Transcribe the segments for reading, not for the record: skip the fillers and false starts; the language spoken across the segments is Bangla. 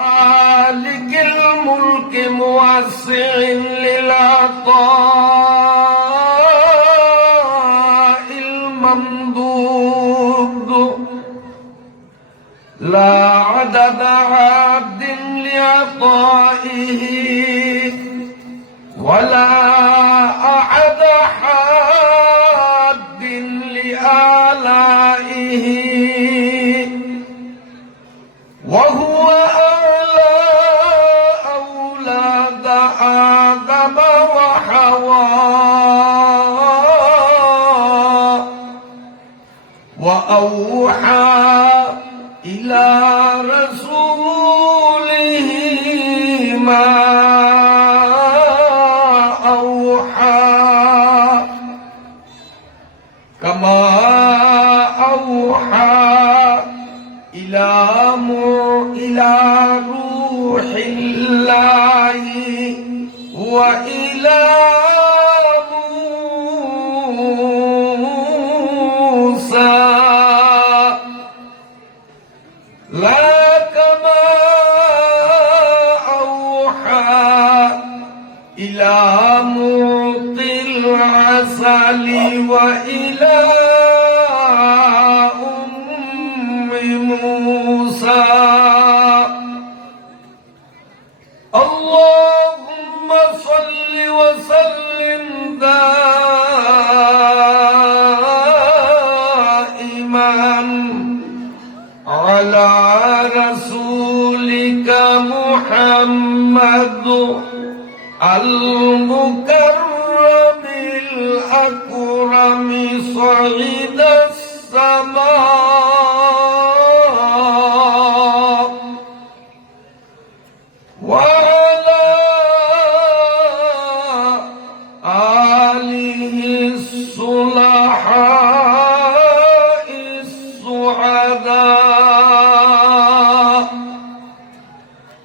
مالك الملك موسع للعطاء الممدود لا عدد عبد لعطائه ولا أحد حاد لآلائه وهو أعلى أولاد آدم وحواء وأوحى إلى رسوله ما أوحى كما أوحى إلى روح الله وإلى موسى لا كما أوحى إلى معطي العسل وإلى موسى اللهم صل وسلم دائما على رسولك محمد المكرم الأكرم صعيد السماء وعلى آله الصلحاء السعداء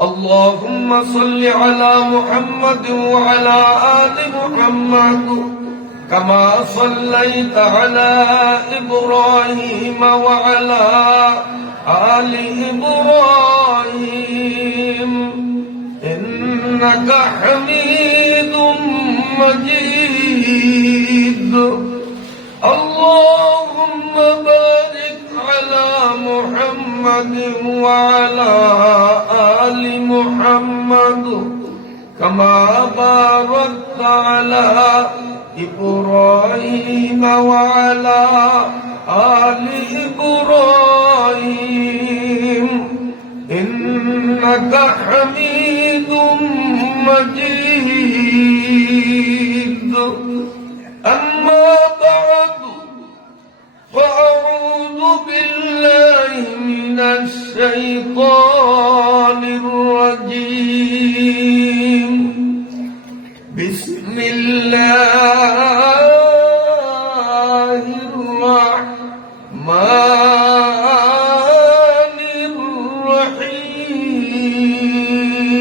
اللهم صل على محمد وعلى آل محمد كما صليت على إبراهيم وعلى آل إبراهيم إنك حميد مجيد اللهم بارك على محمد وعلى آل محمد كما باركت على إبراهيم وعلى آل إبراهيم إنك حميد مجيد أما بعد فأعوذ بالله من الشيطان الرجيم بسم الله الرحمن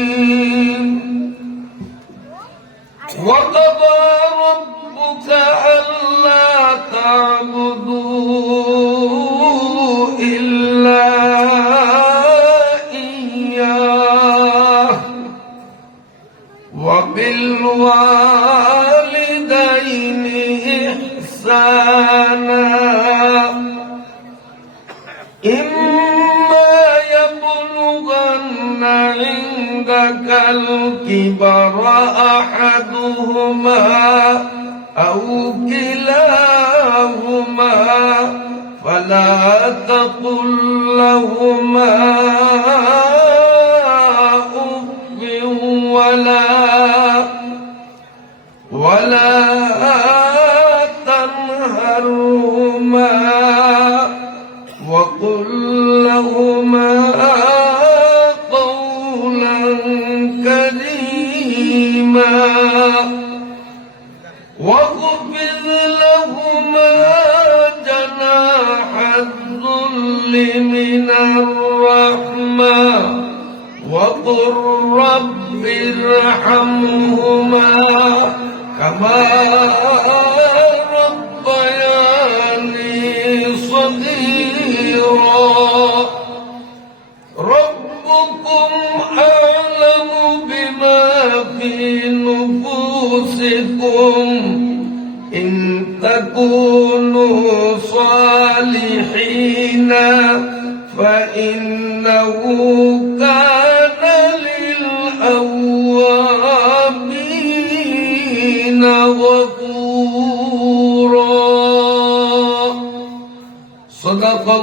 الرحيم وقضى ربك ألا تعبدوا إلا إياه وبالوالدين إحسانا إما يبلغن عندك الكبر أحدهما أو كلاهما فلا تقل لهما أف ولا تنهرهما وقل لهما قولا كريما واخفض لهما جناح الذل من الرحمة وقل رب ارحمهما كما ربياني صغيرا ربكم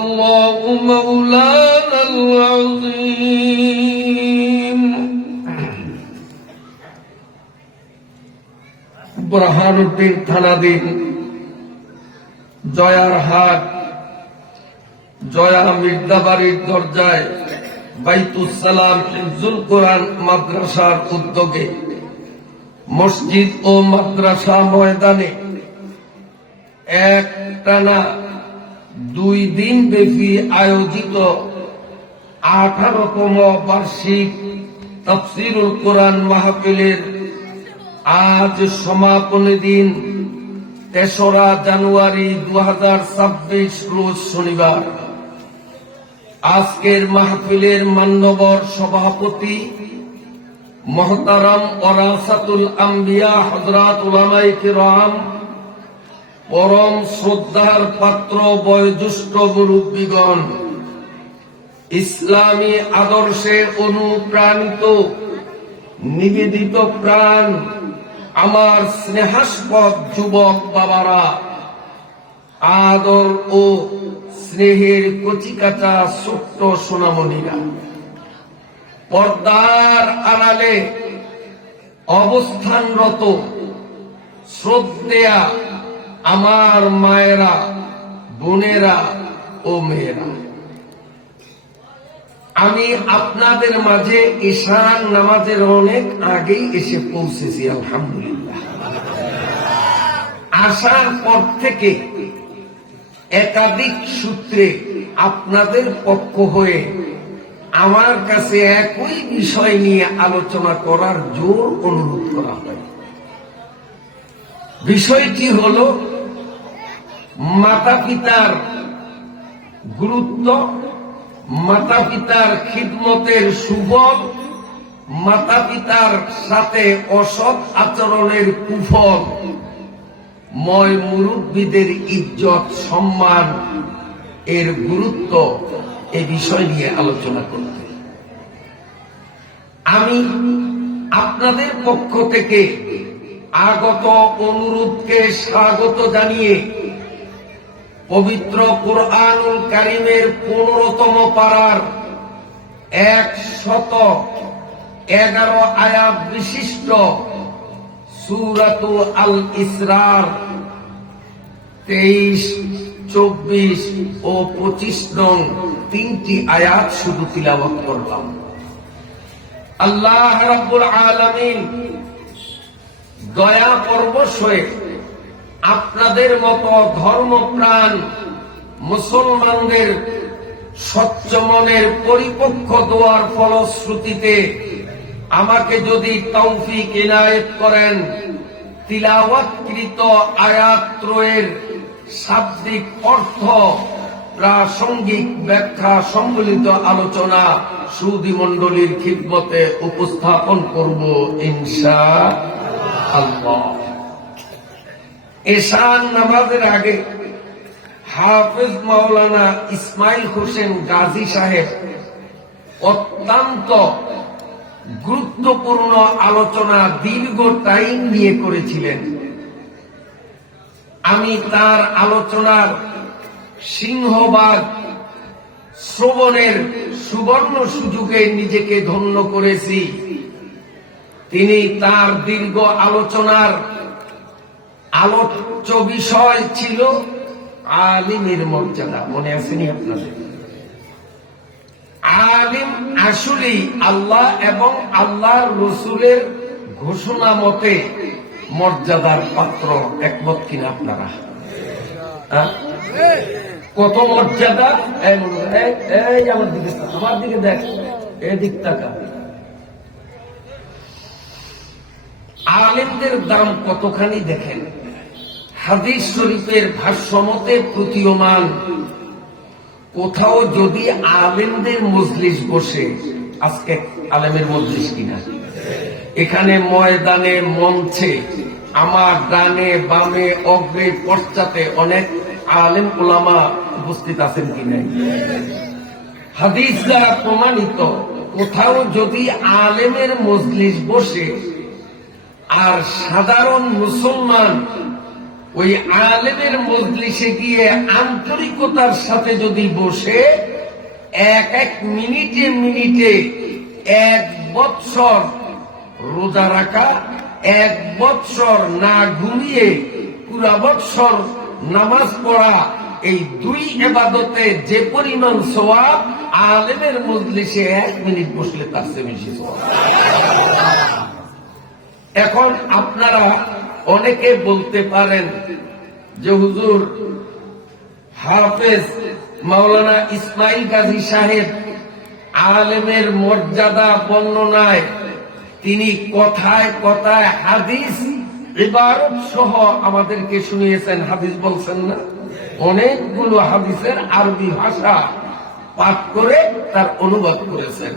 الله مولانا العظيم বুরহানুদ্দিন থানাধীন জয়ারহাট জয়া মির্দাবাড়ির দরজায় বাইতুস সালাম হিফজুল কোরআন মাদ্রাসার উদ্যোগে মসজিদ ও মাদ্রাসা ময়দানে একটানা 2 দিন ব্যাপী আয়োজিত 18তম বার্ষিক তাফসীরুল কোরআন মাহফিলের আজ সমাপনী দিন 3রা জানুয়ারি 2026 রোজ শনিবার। আজকের মাহফিলের মান্যবর সভাপতি মুহতারাম ওয়ারাসাতুল আম্বিয়া হযরত উলামায়ে কিরাম, পরম শ্রদ্ধার পাত্র বয়োজ্যেষ্ঠ মুরব্বীগণ, ইসলামী আদর্শে অনুপ্রাণিত নিবেদিত প্রাণ আমার স্নেহাস্পদ যুবক বাবারা, আদর ও স্নেহের কচিকাঁচা ছোট্ট সোনামণিরা, পর্দার আড়ালে অবস্থানরত শ্রদ্ধেয়া আমার মায়েরা, বোনেরা ও মেয়েরা, আমি আপনাদের মাঝে ঈশার নামাজের অনেক আগেই এসে পৌঁছেছি। আলহামদুলিল্লাহ। আসার পর থেকে একাধিক সূত্রে আপনাদের পক্ষ হয়ে আমার কাছে একই বিষয় নিয়ে আলোচনা করার জোর অনুরোধ করা হয়। বিষয়টি হল মাতা পিতার গুরুত্ব, মাতা পিতার খিদমতের সুফল, মাতা পিতার সাথে অসৎ আচরণের কুফল, ময় মুরব্বীদের ইজ্জত সম্মান এর গুরুত্ব, এই বিষয় নিয়ে আলোচনা করতে আমি আপনাদের পক্ষ থেকে আগত অনুরোধকে স্বাগত জানিয়ে পবিত্র কুরআনুল কারীমের 15তম পারার 111 আয়াত বিশিষ্ট সূরাতু আল ইসরার 23, 24 ও 25 নং 3টি আয়াত শুধু তিলাওয়াত করলাম। আল্লাহ রাব্বুল আলামিন দয়া পরবশ হয়ে আপনাদের মতো ধর্মপ্রাণ মুসলমানদের স্বচ্ছ মনের পরিপক্ক দোয়ার ফলশ্রুতিতে আমাকে যদি তৌফিক ইনায়েত করেন, তিলাওয়াতকৃত আয়াতত্রয়ের শাব্দিক অর্থ, প্রাসঙ্গিক ব্যাখ্যা সম্বলিত আলোচনা সুধী মণ্ডলীর খিদমতে উপস্থাপন করব ইনশাআল্লাহ। এশার নামাজের আগে হাফেজ মাওলানা ইসমাইল হোসেন গাজী সাহেব অত্যন্ত গুরুত্বপূর্ণ আলোচনা দীর্ঘ টাইম নিয়ে করেছিলেন। আমি তার আলোচনার সিংহভাগ শ্রবণের সুবর্ণ সুযোগে নিজেকে ধন্য করেছি। তিনি তার দীর্ঘ আলোচনার আলোচ্য বিষয় ছিল আলিমের মর্যাদা। মনে আসেনি আপনাদের? আলিম আসলে আল্লাহ এবং আল্লাহর রসুলের ঘোষণা মতে মর্যাদার পাত্র। একমত কিনা আপনারা? কত মর্যাদা! এই আমার দিকে, আমার দিকে দেখ, এদিক তাকা। আলিমদের দাম কতখানি দেখেন। হাদিস শরীফের ভাষ্যমতে প্রতীয়মান, কোথাও যদি আলেমদের মজলিস বসে, আজকে আলেমের মজলিস কিনা, এখানে ময়দানে মঞ্চে আমার ডানে বামে অগ্রে পশ্চাতে অনেক আলেম ওলামা উপস্থিত আছেন কিনা? হাদিস দ্বারা প্রমাণিত, কোথাও যদি আলেমের মজলিস বসে আর সাধারণ মুসলমান ওই আলেমের মজলিসে গিয়ে আন্তরিকতার সাথে যদি বসে এক এক মিনিটে মিনিটে 1 বৎসর রোজা রাখা, 1 বৎসর না ঘুমিয়ে পুরা বৎসর নামাজ পড়া, এই 2 ইবাদতে যে পরিমাণ সওয়াব, আলেমের মজলিসে 1 মিনিট বসলে তার চেয়ে বেশি সওয়াব। এখন আপনারা অনেকে বলতে পারেন যে হুজুর, হাফেজ মাওলানা ইসমাইল গাজী সাহেব আলেমের মর্যাদা বর্ণনায় তিনি কথায় কথায় হাদিস ইবারত সহ আমাদেরকে শুনিয়েছেন। হাদিস বলছেন না, অনেকগুলো হাদিসের আরবি ভাষা পাঠ করে তার অনুবাদ করেছেন।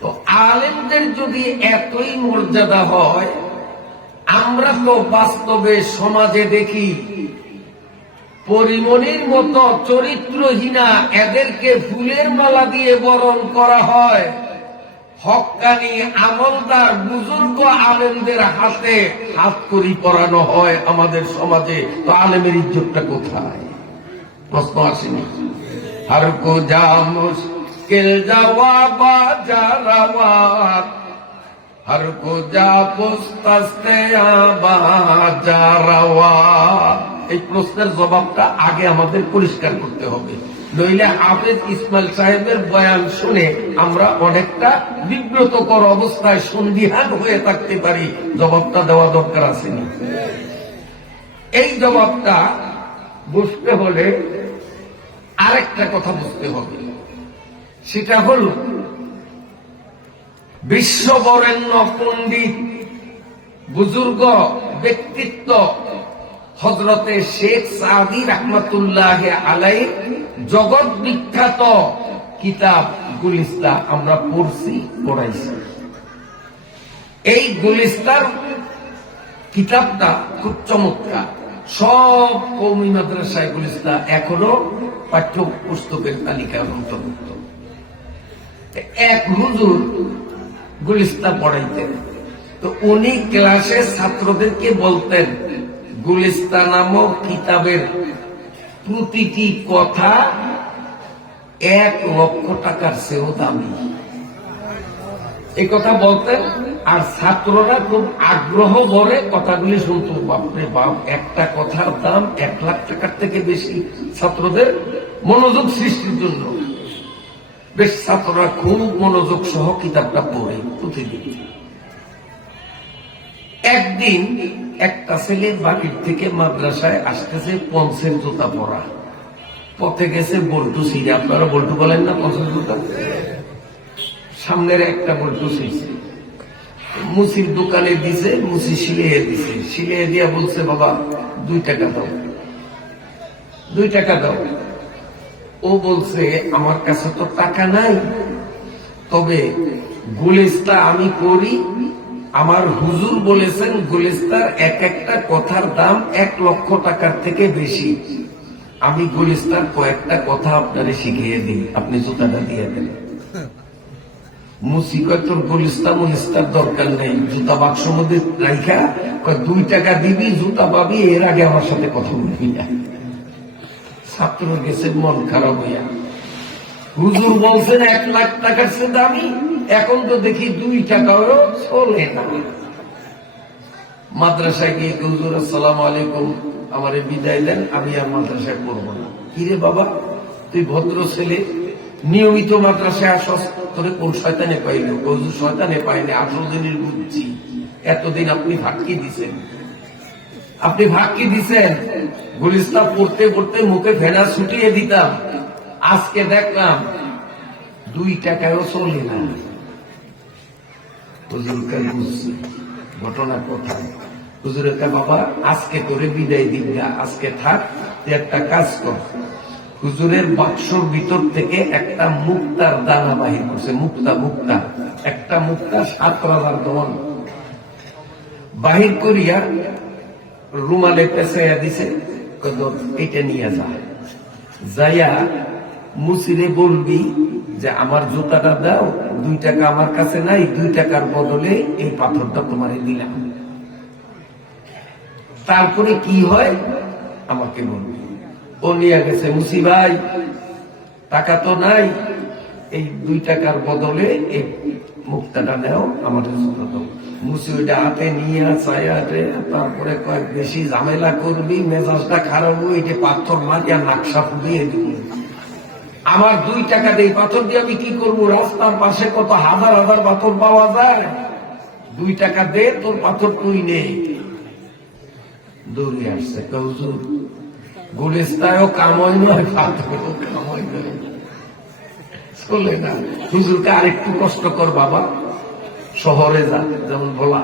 তো আলেমদের যদি এতই মর্যাদা হয়, আমরা তো বাস্তবে সমাজে দেখি পরিমণির মতো চরিত্রহীনা এদেরকে ফুলের মালা দিয়ে বরণ করা হয়, হক্কানি আমলদার বুজুর্গ আলেমদের হাতে হাত করি পরানো হয় আমাদের সমাজে। তো আলেমের ইজ্জতটা কোথায়? প্রশ্ন আসেনি? হর কো যা মুশকিল জওয়াব জারাওয়াত, হর কো যা পুস্তাস্তে জারাওয়াত। এই প্রশ্নের জবাবটা আগে আমাদের পরিষ্কার করতে হবে, নইলে হাফেজ ইসমাইল সাহেবের বয়ান শুনে আমরা অনেকটা বিব্রতকর অবস্থায় সন্দিহান হয়ে থাকতে পারি। জবাবটা দেওয়া দরকার আসেনি। এই জবাবটা বুঝতে হলে আরেকটা কথা বুঝতে হবে, সেটা হল বিশ্ববরেণ্য পণ্ডিত বুজুর্গ ব্যক্তিত্ব হযরতে শেখ সাদি রাহমাতুল্লাহ আলাইহি জগৎ বিখ্যাত কিতাব গুলিস্তা আমরা পড়ছি, পড়াইছি। এই গুলিস্তার কিতাবটা খুব চমৎকার। সব কওমি মাদ্রাসায় গুলিস্তা এখনো পাঠ্য পুস্তকের তালিকার অন্তর্ভুক্ত। এক হুজুর গুলিস্তা পড়াইতেন, তো উনি ক্লাসে ছাত্রদেরকে বলতেন, গুলিস্তা নামক কিতাবের প্রতিটি কথা 1 লক্ষ টাকার চেয়েও দামি। এই কথা বলতেন, আর ছাত্ররা খুব আগ্রহ ভরে কথাগুলি শুনত। বাপরে বাপ, একটা কথার দাম 1 লাখ টাকার থেকে বেশি। ছাত্রদের মনোযোগ সৃষ্টির জন্য বেশ ছাত্ররা খুব মনোযোগ সহ কিতাবটা পড়ে প্রতিদিন। একদিন একটা ছেলে বাড়ির থেকে মাদ্রাসায় আসতেছে পঞ্চের জুতা পরা, পথে গেছে বল্টু ছিঁড়ে। আপনারা বল্টু বলেন না? পঞ্চের জুতা সামনের একটা বল্টু ছিঁড়ছে, মুসির দোকানে দিছে, মুসি সিলিয়ে দিছে। সিলিয়ে দিয়া বলছে, বাবা 2 টাকা দাও, 2 টাকা দাও। ও বলছে, আমার কাছে তো টাকা নাই, তবে গুলিস্তা আমি করি, আমার হুজুর বলেছেন গুলিস্তার এক একটা কথার দাম 1 লক্ষ টাকার থেকে বেশি। আমি গুলিস্তার কয়েকটা কথা আপনারে শিখিয়ে দিই, আপনি জুতাটা দিয়ে দেন। মুসি কয়, তোর গুলিস্তার দরকার নেই, জুতা বাক্স মধ্যে রাইখা 2 টাকা দিবি, জুতা পাবি, এর আগে আমার সাথে কথা বলবি না। ছাত্র গেছে মন খারাপ হইয়া, হুজুর বলছেন 1 লাখ টাকার চেয়ে দামি, এখন তো দেখি 2 টাকাও চলে না। মাদ্রাসায় গিয়ে, হুজুর আসসালামু আলাইকুম, আমারে বিদায় দেন, আমি আর মাদ্রাসায় পড়বো না। কিরে বাবা, তুই ভদ্র ছেলে, নিয়মিত মাদ্রাসায় আসস, তোরে কোন শয়তানে পাইল? হুজুর শয়তানে পাইনি, 18 দিনের বুঝছি। এতদিন আপনি ফাঁকি দিছেন, আপনি ফাঁকি দিছেন। গুলিস্তা পড়তে পড়তে মুখে ফেনা ছুটিয়ে দিতাম, আজকে দেখলাম 2 টাকায়ও চলে না। হুজুরকে বুঝছি ঘটনা কোথায়। হুজুরের বাবা, আজকে করে বিদায় দিবি না, আজকে থাক, তুই একটা কাজ কর। হুজুরের বাক্সর ভিতর থেকে একটা মুক্তার দানা বাহির করছে, মুক্তা একটা মুক্তা 7 রাজার দল বাহির করিয়া রুমালে পেঁচাইয়া দিছে, এটা নিয়ে যাইয়া মুসিরে বলবি যে আমার জুতাটা দাও, 2 টাকা আমার কাছে নাই, 2 টাকার বদলে এই পাথরটা তোমারে দিলাম। তারপরে কি হয় আমাকে বলবে। ও নিয়ে গেছে, মুসি ভাই টাকা তো নাই, এই 2 টাকার বদলে এই মুক্তাটা নেও, আমাদের মুসি ওইটা হাতে নিয়ে চাইয়াতে, তারপরে কয়েক বেশি ঝামেলা করবি, মেজাজটা খারাপ হয়ে এটা পাথর মারিয়া নাকশা ফুটিয়ে দিবি। আমার 2 টাকা দিয়ে পাথর দিয়ে আমি কি করবো? রাস্তার পাশে কত হাজার হাজার পাথর পাওয়া যায়, 2 টাকা দে, তোর পাথর তুই নে। দৌড়ে আসছে, হুজুর গুলিস্তায়ও কামই নয়, পাথরও কামই নয়, চলে না। হুজুরকে আরেকটু কষ্ট কর বাবা, শহরে যা, যেমন বলা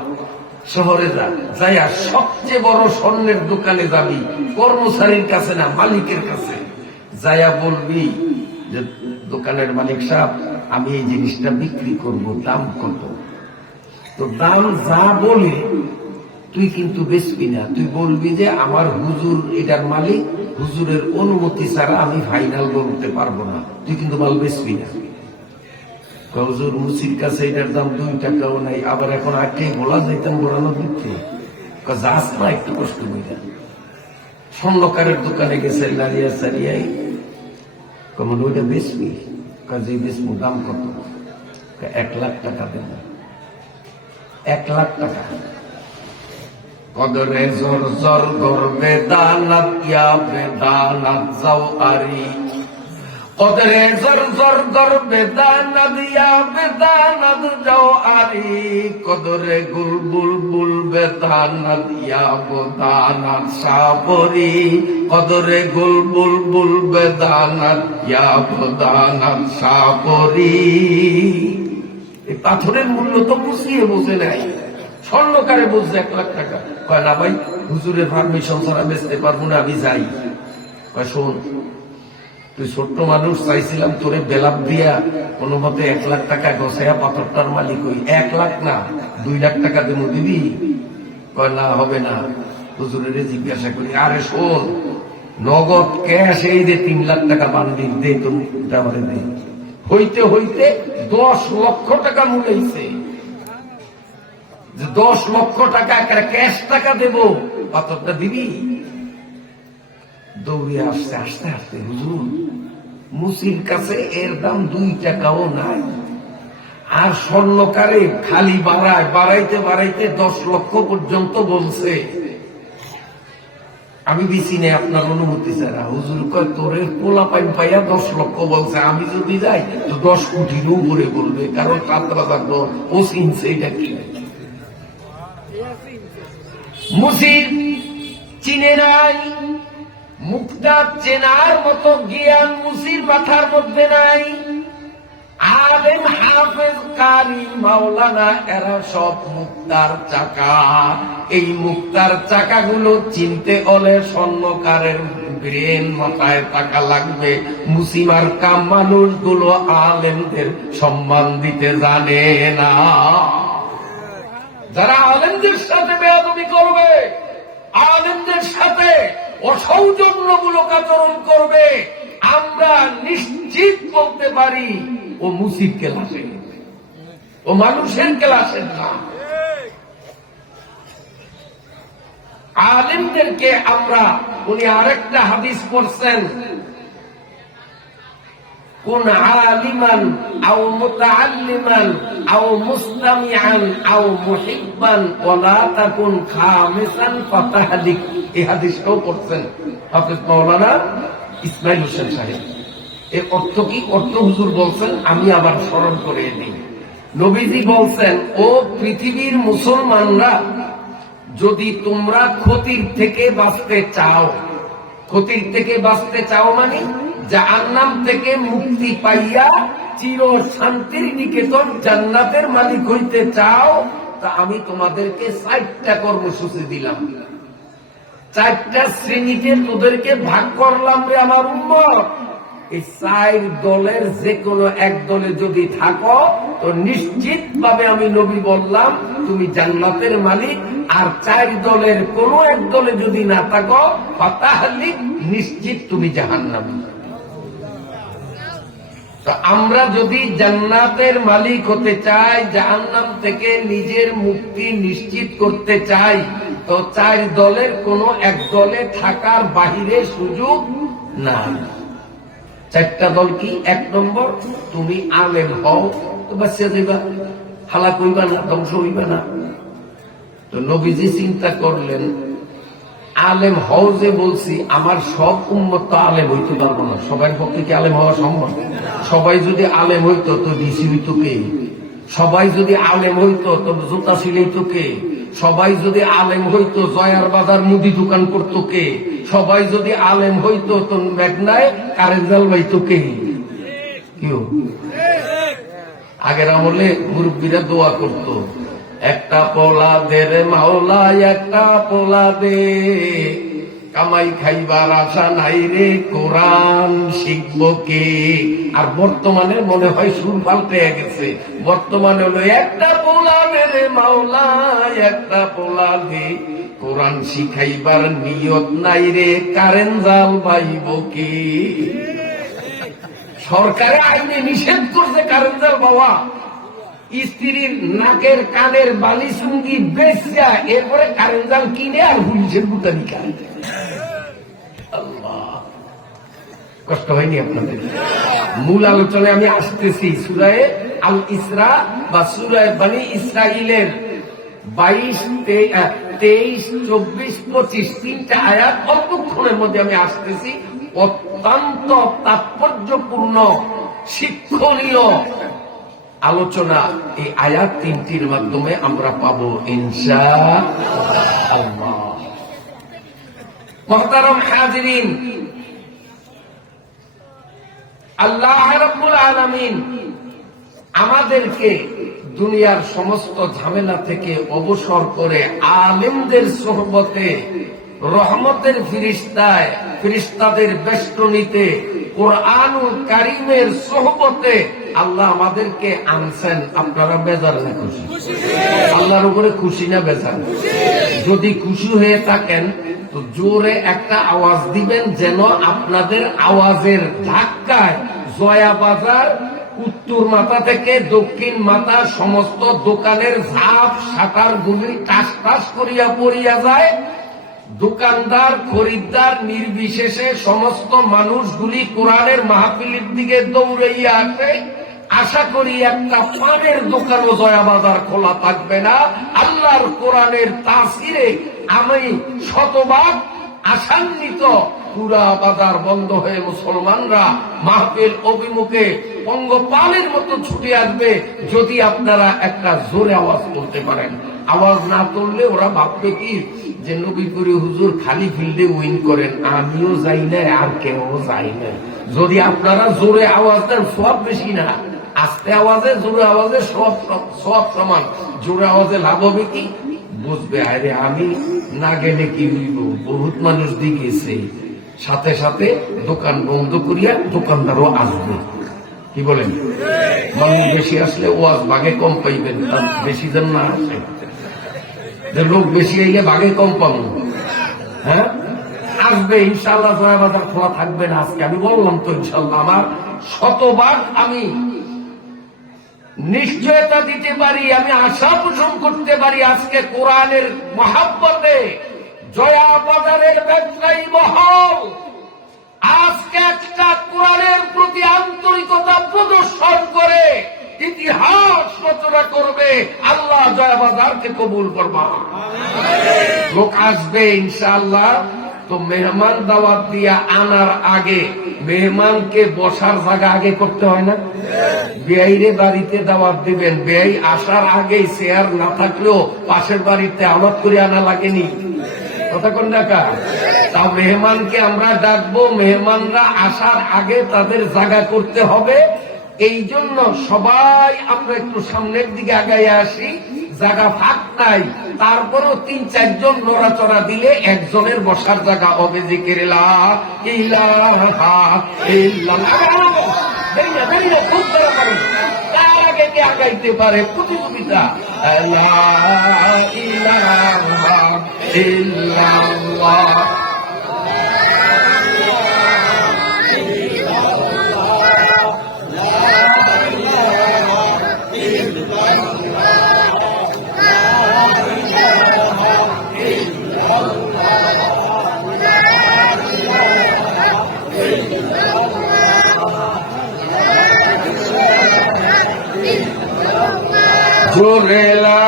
শহরে যা, যাইয়া সবচেয়ে বড় স্বর্ণের দোকানে যাবি, কর্মচারীর কাছে না, মালিকের কাছে যাইয়া বলবি যে দোকানের মালিক সাহেব, আমি এই জিনিসটা বিক্রি করব, দাম কত? তো দাম যা বলে তুই কিন্তু বেচবি না, তুই বলবি যে আমার হুজুর এটার মালিক, হুজুরের অনুমতি ছাড়া আমি ফাইনাল বলতে পারবো না, তুই কিন্তু মাল বেচবি না। হুজুর মুসির কাছে এটার দাম 2 টাকাও নাই, আবার এখন আগে বলা যাইতাম বলানো দিতে, যাস না একটু কষ্ট হইয়া। স্বর্ণকারের দোকানে গেছে, লারিয়া সারিয়াই কেমন ওইটা বেচবি? কাজে বেচবো, দাম কত? 1 লাখ টাকা দেব। 1 লাখ টাকা। কদরে জোর জোর গর্বে দানাত ইয়া বেদানাত যাও আরি, কদরে জোর জোর গর্বে দানাত ইয়া বেদানাত যাও আরি, কদরে গুল বুলবুল বেদানাত ইয়া বেদানাত সাবরি, কদরে গুল বুলবুল বেদানাত ইয়া বেদানাত সাবরি। এই পাথরের মূল্য তো বুঝিয়ে বোঝে নাই, স্বর্ণকারে বুঝছে 1 লাখ টাকা। কয় না ভাই, হুজুরের পারমিশন ছাড়া বেচতে পারবো না, আমি যাই। কয় শোন, তুই ছোট্ট মানুষ, চাইছিলাম তোরে বেলাপ দিয়া কোনো মতে 1 লাখ টাকা গছাইয়া পাথরটার মালিক হই। 1 লাখ না, 2 লাখ টাকা দেবো, দিবি? কয় না, হবে না। হুজুরের জিজ্ঞাসা করি, আরে শোন, নগদ ক্যাশ এই যে 3 লাখ টাকা বান্দি দে, তুমি আমাদের দে। হইতে হইতে 10 লক্ষ টাকা মূল্যাইছে, 10 লক্ষ টাকা একটা ক্যাশ টাকা দেব, পাথরটা দিবি? দৌড়ে আসছে, আসতে আসতে, হুজুর মুসির কাছে এর দাম 2 টাকাও নাই, আর স্বর্ণকারে খালি বাড়ায়, বাড়াইতে বাড়াইতে 10 লক্ষ পর্যন্ত বলছে। আমি বেশি নেই, আপনার অনুমতি ছাড়া। হুজুর কয়, তোরের পোলা পাইন পাইয়া 10 লক্ষ বলছে, আমি যদি যাই তো 10 কোটির উপরে বলবে, কারণ 7,000 ও চিনছে এটা কি। মুসির চিনে নাই, মুক্তা চেনার মতো জ্ঞান মুসির মাথার মধ্যে নাই। আলেম, হাফেজ, কারি, মাওলানা এরা সব মুক্তার চাকা। এই মুক্তার চাকাগুলো চিনতে হলে স্বর্ণকারের ব্রেন মাথায় টাকা লাগবে। মুসিমার কাম মানুষগুলো আলেমদের সম্মান দিতে জানে না। যারা আলেমদের সাথে বেয়াদবি করবে, আলেমদের সাথে অসৌজন্যমূলক আচরণ করবে, আমরা নিশ্চিত বলতে পারি ও মুসিব ক্লাসে, ও মানুষের ক্লাসের না। আলেমদেরকে আমরা, উনি আরেকটা হাদিস পড়ছেন, কুন আলিমান আও মুতাআল্লিমান আও মুসতামিআন আও মুহিব্বান ওয়ালা তাকুন খামিসান ফাতাহলিক। এই হাদিসটাও পড়ছেন হাফেজ মাওলানা ইসমাইল হোসেন সাহেব। এর অর্থ কি? অর্থ হুজুর বলছেন, আমি আবার স্মরণ করে দিই। নবীজি বলছেন, ও পৃথিবীর মুসলমানরা, যদি তোমরা ক্ষতির থেকে বাঁচতে চাও, ক্ষতির থেকে বাঁচতে চাও মানে জাহান্নাম থেকে মুক্তি পাইয়া চির শান্তির নিকেতন জান্নাতের মালিক হইতে চাও, তা আমি তোমাদেরকে 4টা কর্মসূচি দিলাম, 4টা শ্রেণীতে তোদেরকে ভাগ করলাম রে আমার উম্মত। এই 4 দলের যে কোনো এক দলে যদি থাকো তো নিশ্চিত ভাবে আমি নবী বললাম তুমি জান্নাতের মালিক। আর 4 দলের কোনো এক দলে যদি না থাকো, ফাতাহলিক, নিশ্চিত তুমি জাহান্নামী। তো আমরা যদি জান্নাতের মালিক হতে চাই, জাহান্নাম থেকে নিজের মুক্তি নিশ্চিত করতে চাই, তো 4 দলের কোন এক দলে থাকার বাহিরে সুযোগ নাই। 4টা দল কি? 1 নম্বর, তুমি আলেম হও তো বাঁচিয়া যাইবা, হালাক হইবা না, ধ্বংস হইবা না। তো নবীজি চিন্তা করলেন, আলেম হও যে বলছি, আমার সব উম্মত তো আলেম হইতে পারবো না। সবার পক্ষে কি আলেম হওয়া সম্ভব? সবাই যদি আলেম হইতো তো ডিসি হইতো কে? সবাই যদি আলেম হইতো তো জুতা সিলাইতো কে? সবাই যদি আলেম হইতো জয়ার বাজার মুদি দোকান করতো কে? সবাই যদি আলেম হইতো তো মেঘনায় কারেন্ট জ্বালবাইতো কে? কেউ। আগের আমলে মুরব্বীরা দোয়া করতো, একটা পোলা দে রে মাওলা, একটা পোলা দে, কামাই খাইবার আশা নাই রে, কোরআন শিখবো কে? আর বর্তমানে মনে হয় সুর পাল্টে গেছে, বর্তমানে হলো একটা পোলা দে রে মাওলা, একটা পোলা দে, কোরআন শিখাইবার নিয়ত নাই রে, কারেন্ট জাল পাইব কে? সরকারে আইনে নিষেধ করছে কারেন্ট জাল বাবা, স্ত্রীর নাকের কানের বালি চুঙ্গি বেচা এরপরে কারেন্ট জাল কিনে আর পুলিশের বুতানি খায়। আল্লাহ, কষ্ট হয়নি আপনাদের? মূল আলোচনায় আমি আসতেছি। সূরায়ে আল ইসরা বা সূরায়ে বনী ইসরাইলের 22, 23, 24, 25 3টা আয়াত অল্পক্ষণের মধ্যে আমি আসতেছি। অত্যন্ত তাৎপর্যপূর্ণ শিক্ষণীয় আলোচনা এই আয়াত 3টির মাধ্যমে আমরা পাবো ইনশাআল্লাহ। মুহতারাম হাজিরিন, আল্লাহ রাব্বুল আলামিন আমাদেরকে দুনিয়ার সমস্ত ঝামেলা থেকে অবসর করে আলেমদের সোহবতে, রহমতের ফিরিস্তাদের বেষ্টনীতে, কোরআনুল কারীমের সোহবতে আল্লাহ আমাদেরকে আনছেন। আপনারা বেজার না খুশি? আল্লাহর উপরে খুশি না বেজার? যদি খুশি হয়ে থাকেন তো জোরে একটা আওয়াজ দিবেন, যেন আপনাদের আওয়াজের ধাক্কায় জয়া বাজার উত্তর মাথা থেকে দক্ষিণ মাথা সমস্ত দোকানের ঝাপ শাটার গুলি টাস টাস করিয়া পড়িয়া যায়। দোকানদার খরিদ্দার নির্বিশেষে সমস্ত মানুষগুলি কোরআনের মাহফিলের দিকে দৌড়াইয়া আসে। আশা করি একটা পানের দোকানও জয়া বাজার খোলা থাকবে না। আল্লাহর কোরআনের তাসিরে আমি শতভাগ আশান্বিত, পুরা বাজার বন্ধ হয়ে মুসলমানরা মাহফিল অভিমুখে পঙ্গপালের মতো ছুটে আসবে, যদি আপনারা একটা জোরে আওয়াজ তুলতে পারেন। আওয়াজ না তুললে ওরা ভাববে কি যে নবীপুরি হুজুর খালি ফিল্ডে উইন করেন, আমিও যাই না আর কেউ যাই না। যদি আপনারা জোরে আওয়াজ দেন, সব বেশি না, আস্তে আওয়াজে জোরে আওয়াজে সব সমান। জোরে আওয়াজে লাভ হবে কি? বুঝবে আরে আমি না গেলে কি হইব, বহুত মানুষ দিয়ে গেছে। সাথে সাথে দোকান বন্ধ করিয়া দোকানদারও আসবে। কি বলেন? মানুষ বেশি আসলে ওয়াজ ভাগে কম পাইবেন, তার বেশি জন না আসে, যে লোক বেশি আইলে ভাগে কম পাবো। হ্যাঁ, আসবে ইনশাআল্লাহ। জয়া বাজার খোলা থাকবে না আজকে, আমি বললাম তো ইনশাআল্লাহ। আমার শতভাগ আমি নিশ্চয়তা দিতে পারি, আমি আশা পোষণ করতে পারি, আজকে কোরআনের মহাব্বতে জয়া বাজারের ব্যবসায়ী মহল আজকে একটা কোরআনের প্রতি আন্তরিকতা প্রদর্শন করে ইতিহাস রচনা করবে। আল্লাহ জয়া বাজারকে কবুল করবা। লোক আসবে ইনশাআল্লাহ। তো মেহমান দাওয়াত দিয়া আনার আগে মেহমানকে বসার জায়গা আগে করতে হয় না? বেআইরে বাড়িতে দাওয়াত দিবেন, বেআই আসার আগেই চেয়ার না থাকলেও পাশের বাড়িতে আলাপ করে আনা লাগেনি? কথা কোন ডাকা? তা মেহমানকে আমরা ডাকবো, মেহমানরা আসার আগে তাদের জায়গা করতে হবে। এই জন্য সবাই আমরা একটু সামনের দিকে আগাইয়া আসি। জায়গা ফাঁক নাই, তারপরও 3-4 জন নড়াচড়া দিলে একজনের বসার জায়গা হবে। জিকির লা ইলাহা ইল্লাল্লাহ। খুব ভালো করেন, তার আগে কে আগাইতে পারে প্রতিযোগিতা। লা ইলাহা ইল্লাল্লাহ। লা জোরে লা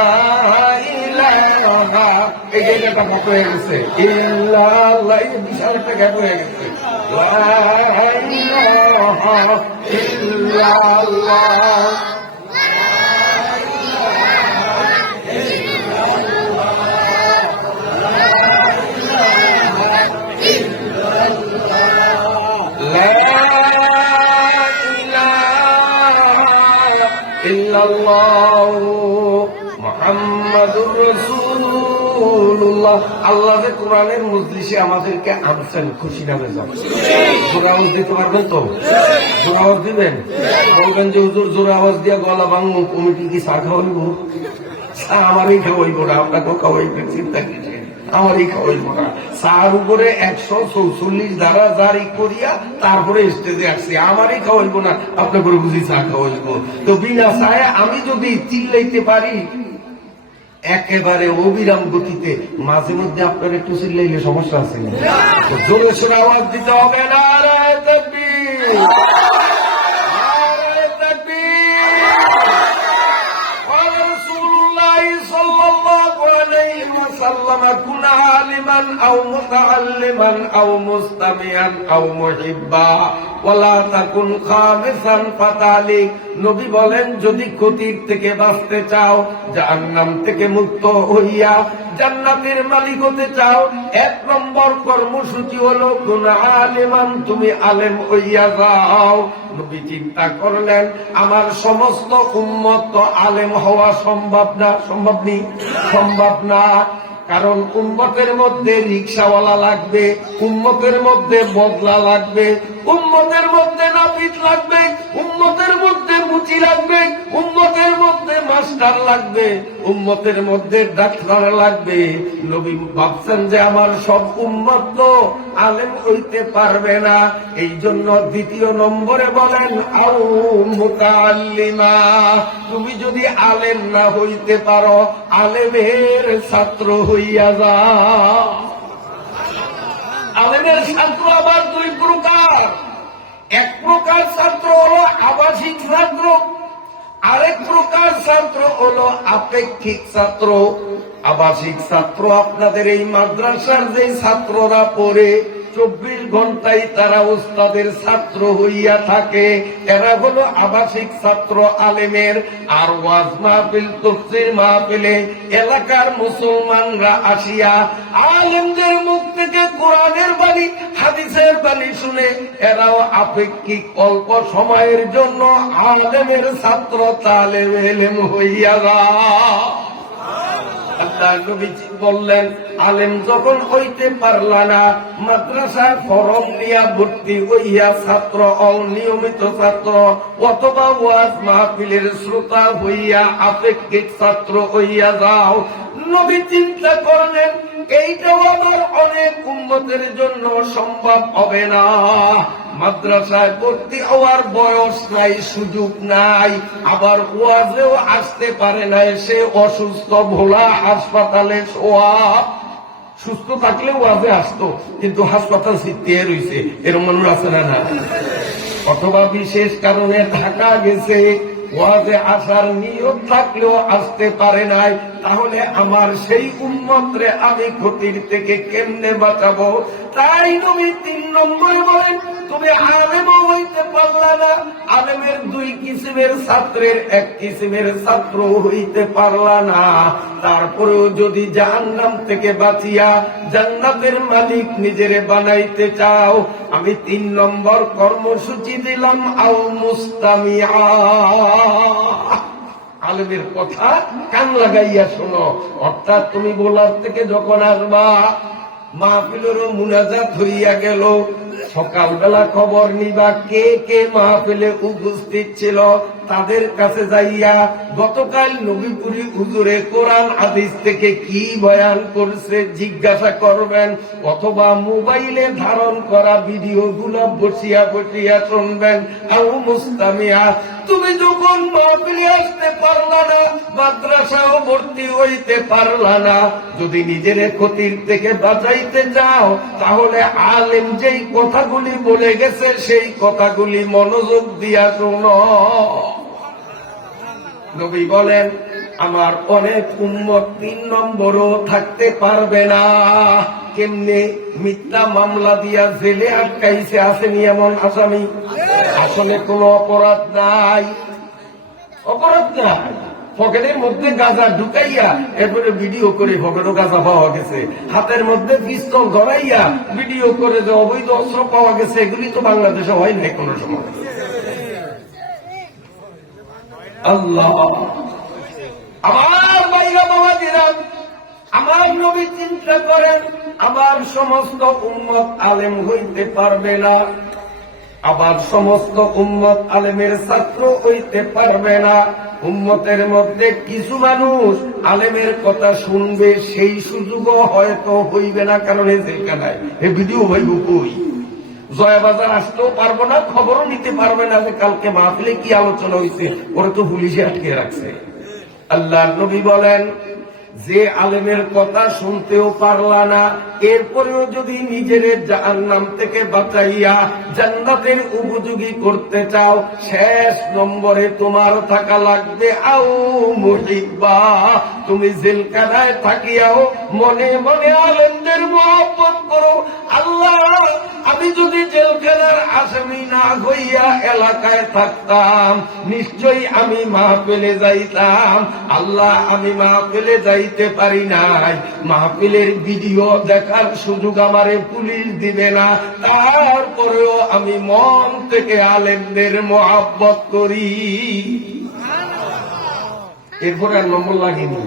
ইলাহা, এই যে একটা গপ হয়ে গেছে, ইল্লাল্লাহ, এই বিশাল একটা গ্যাপ হয়ে গেছে। লা ইলাহা ইল্লাল্লাহ, মুহাম্মাদুর রাসূলুল্লাহ। আল্লাহ যে কোরআনের মজলিসে আমাদেরকে আনছেন, খুশি নামে যান। জোরে আওয়াজ দিতে পারবেন তো? জোরে আওয়াজ দিবেন? বলবেন যে হুজুর জোরে আওয়াজ দিয়া গলা ভাঙবো, কমিটি কি চা খাওয়াইব? চা আমারই খাওয়াইব না, আপনাকেও খাওয়াইবেন, চিন্তা কিছু আমারই খাওয়াইব না। চার উপরে 144 ধারা জারি করিয়া তারপরে স্টেজে আসছি, আমারই খাওয়াইব না, আপনাকে বুঝি চা খাওয়াইব। তো বিনা চায় আমি যদি চিল্লাইতে পারি একেবারে অবিরাম গতিতে, মাঝে মধ্যে আপনার একটু চিল্লাইলে সমস্যা আছে না? জোরে সোরে আওয়াজ দিতে হবে না। নারায়ে তাকবীর, নারায়ে তাকবীর। قال رسول الله صلى الله عليه وسلم كن عالما او متعلما او مستمعا او محبا ولا تكن خامسا فتالك। নবী বলেন, যদি ক্ষতির থেকে বাঁচতে চাও, জাহান্নাম থেকে মুক্ত হইয়া জান্নাতের মালিক হতে চাও, 1 নম্বর কর্মসূচি হলো কুন আলিমান, তুমি আলেম হইয়া যাও। নবী চিন্তা করলেন, আমার সমস্ত উম্মত তো আলেম হওয়া সম্ভব না, সম্ভব নেই, সম্ভব না। কারণ উম্মতের মধ্যে রিকশাওয়ালা লাগবে, উম্মতের মধ্যে বদলা লাগবে, উম্মতের মধ্যে নাপিত লাগবে, উম্মতের মধ্যে মুচি লাগবে, উম্মতের মধ্যে মাস্টার লাগবে, উম্মতের মধ্যে ডাক্তার লাগবে। নবী ভাবছেন যে আমার সব উম্মত তো আলেম হইতে পারবে না, এই জন্য 2 নম্বরে বলেন আও মুতাআল্লিমা, তুমি যদি আলেম না হইতে পারো, আলেমের ছাত্র হইয়া যাও। আলেমের ছাত্র আবার 2 প্রকার। 1 প্রকার ছাত্র হলো আবাসিক ছাত্র, আরেক প্রকার ছাত্র হলো আপেক্ষিক ছাত্র। আবাসিক ছাত্র আপনাদের এই মাদ্রাসার যে ছাত্ররা পড়ে 24 ঘন্টায় তারা উস্তাদের ছাত্র হইয়া থাকে, এরা হলো আবাসিক ছাত্র আলেমের। আর ওয়াজ মাহফিল, তাফসীর মাহফিলে এলাকার মুসলমানরা আসিয়া আলেমদের মুখ থেকে কোরআনের বাণী, হাদিসের বাণী শুনে এরাও আপেক্ষিক অল্প সময়ের জন্য আলেমের ছাত্র, তালেবে ইলম হইয়া যায়। আল্লাহ নবী বললেন, আলেম যখন হইতে পারলা না, মাদ্রাসায় ফরম নিয়া ভর্তি হইয়া ছাত্র, অনিয়মিত ছাত্র, অথবা ওয়াজ মাহফিলের শ্রোতা হইয়া আপেক্ষিক ছাত্র হইয়া যাও। নবী চিন্তা করলেন, এইটাও আমার অনেক উম্মতের জন্য সম্ভব হবে না। মাদ্রাসায় ভর্তি হওয়ার বয়স নাই, সুযোগ নাই, আবার ওয়াজেও আসতে পারে না, সে অসুস্থ, ভোলা হাসপাতালে শোয়া। সুস্থ থাকলে ওয়াজে আসতো, কিন্তু হাসপাতাল ছিটিয়ে রয়েছে, এরকম মানুষ আছে না? না। অথবা বিশেষ কারণে ঢাকা গেছে, ওয়াজে আসার নিয়ত থাকলেও আসতে পারে নাই। তাহলে আমার সেই উম্মতরে আমি ক্ষতির থেকে কেমনে বাঁচাবো? তাই নবী 3 নম্বরে বলেন, তুমি আলেমও হইতে পারলা না, আলেমের 2 কিসিমের ছাত্রের 1 কিসিমের ছাত্র হইতে পারলা না, তারপরেও যদি জাহান্নাম থেকে বাঁচিয়া জান্নাতের মালিক নিজেরে বানাইতে চাও, আমি 3 নম্বর কর্মসূচি দিলাম, আও মুস্তামিআ। আলেমের কথা কান লাগাইয়া শোনো। অর্থাৎ তুমি বোলার থেকে যখন আসবা, মাহফিলেরও মুনাজাত হইয়া গেল, সকালবেলা খবর নিবা কে কে মাহফিলে উপস্থিত ছিল, তাদের কাছে যাইয়া গতকাল নবীপুরি হুজুরে কোরআন হাদিস থেকে কি বয়ান করছে জিজ্ঞাসা করবেন, অথবা মোবাইলে ধারণ করা ভিডিও গুলো বসিয়া বসিয়া শুনবেন। আও মুস্তামিয়া, তুমি যখন মাহফিলে আসতে পারলা না, মাদ্রাসাও ভর্তি হইতে পারলা না, যদি নিজের ক্ষতির থেকে বাঁচাইতে চাও, তাহলে আলেম যেই কথাগুলি বলে গেছে সেই কথাগুলি মনোযোগ দিয়া শোনো। নবী বলেন, আমার অনেক উম্মত 3 নম্বরও থাকতে পারবে না। কেমনে? মিথ্যা মামলা দিয়া জেলে আটকাইছে, আসেনি এমন আসামি? আসলে কোনো অপরাধ নাই, অপরাধ নাই। পকেটের মধ্যে গাঁজা ঢুকাইয়া এরপরে ভিডিও করে পকেটও গাঁজা পাওয়া গেছে, হাতের মধ্যে পিস্তল ধরাইয়া ভিডিও করে যে অবৈধ অস্ত্র পাওয়া গেছে, এগুলি তো বাংলাদেশে হয় নাই কোনো সময়। আল্লাহ, আমার বাইরা বাবা দিলাম, আমার নবী চিন্তা করেন, আমার সমস্ত উম্মত আলেম হইতে পারবে না, আবার সমস্ত উম্মত আলেমের ছাত্র হইতে পারবে না। উম্মতের মধ্যে কিছু মানুষ আলেমের কথা শুনবে, সেই সুযোগও হয়তো হইবে না, কারণ এই জেলখানায় এ ভিডিও হইব কই, জয়াবাজার আসতেও পারবো না, খবরও নিতে পারবে না যে কালকে মাহফিলে কি আলোচনা হয়েছে, ওরা তো পুলিশে আটকে রাখছে। আল্লাহর নবী বলেন, যে আলেমের কথা শুনতেও পারলা না, এরপরেও যদি নিজের জাহান্নাম থেকে বাঁচাইয়া জান্নাতের উপযোগী করতে চাও, শেষ নম্বরে তোমার থাকা লাগবে আও মুহিব্বা, তুমি জেলখানায় থাকিয়াও মনে মনে আলেমদের মহব্বত করো। আল্লাহ, আমি যদি জেলখানার আসামি না হইয়া এলাকায় থাকতাম, নিশ্চয়ই আমি মাহফিলে যাইতাম। আল্লাহ, আমি মাহফিলে যাইতে পারি নাই, মাহফিলের ভিডিও দেখার সুযোগ আমারে পুলিশ দিবে না, তারপরেও আমি মন থেকে আলেমদের মহব্বত করি। এরপরে আর নম্বর লাগেনি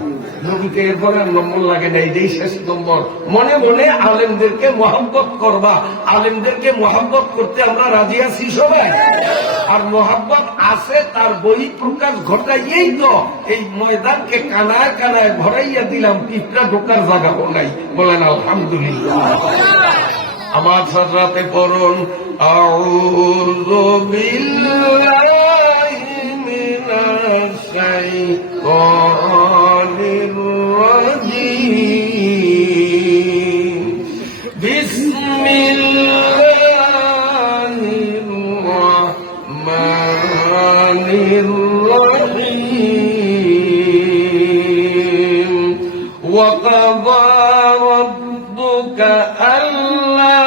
নবীকে, এরপরে আর নম্বর লাগে না, এটাই শেষ নম্বর। মনে মনে আলেমদেরকে মহব্বত করবা, আলেমদেরকে মহব্বত করতে আমরা রাজি আছি সবাই। আর মহব্বত আছে, তার বহি প্রকাশ ঘটাইয়েই তো এই ময়দানকে কানায় কানায় ভরাইয়া দিলাম, পিঁপড়া ঢোকার জায়গাও নাই। বলেন আলহামদুলিল্লাহ। আমার সাথে পড়ুন, আউযু বিল্লাহি মিনাশ শাইতানির রাজীম, বিসমিল্লাহির রাহমানির রাহিম। ওয়া কাযা রাব্বুকা আল্লা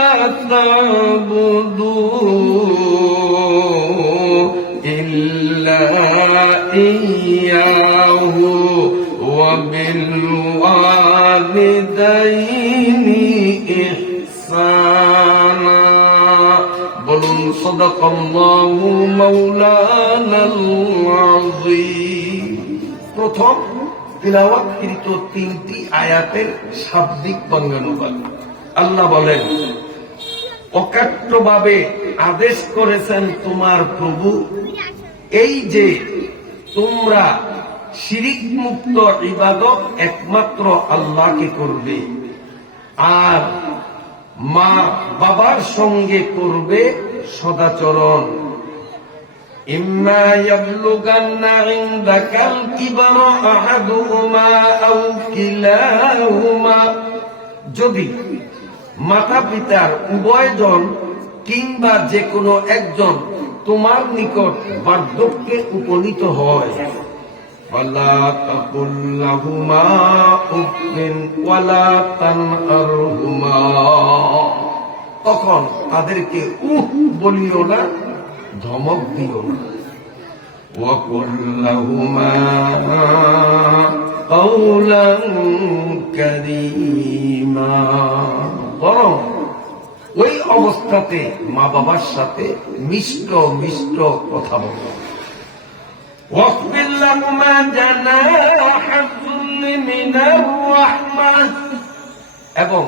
তা'বুদু ইল্লা ইয়্যাহু ওয়া বিল ওয়ালিদাইনি ইহসানা। বলুন সাদাকাল্লাহু মাওলানাল আযীম। প্রথম তিলাওয়াতকৃত 3টি আয়াতের শাব্দিক বঙ্গানুবাদ। আল্লাহ বলেন, অকাট্যভাবে আদেশ করেছেন তোমার প্রভু, এই যে তোমরা শিরিক মুক্ত ইবাদত একমাত্র আল্লাহকে করবে, আর মা বাবার সঙ্গে করবে সদাচরণ। ইম্মা ইয়াবলুগান্না ইনদাকাল কিবারা আহাদুহুমা আও কিলাহুমা, যদি মাতা পিতার উভয়জন কিংবা যে কোনো একজন তোমার নিকট বার্ধক্যে উপনীত হয়, ওয়ালা তাকুল লাহুমা উফিন ওয়ালা তানহারহুমা, তখন তাদেরকে উফ বলিও না, ধমক দিও না। ওয়া কুল লাহুমা কাওলান কারীমা, বরং ওই অবস্থাতে মা বাবার সাথে মিষ্ট মিষ্ট কথা বলো। ওয়াকফির লাহুমা জানাহা যুল্লি মিনার রাহমাহ, এবং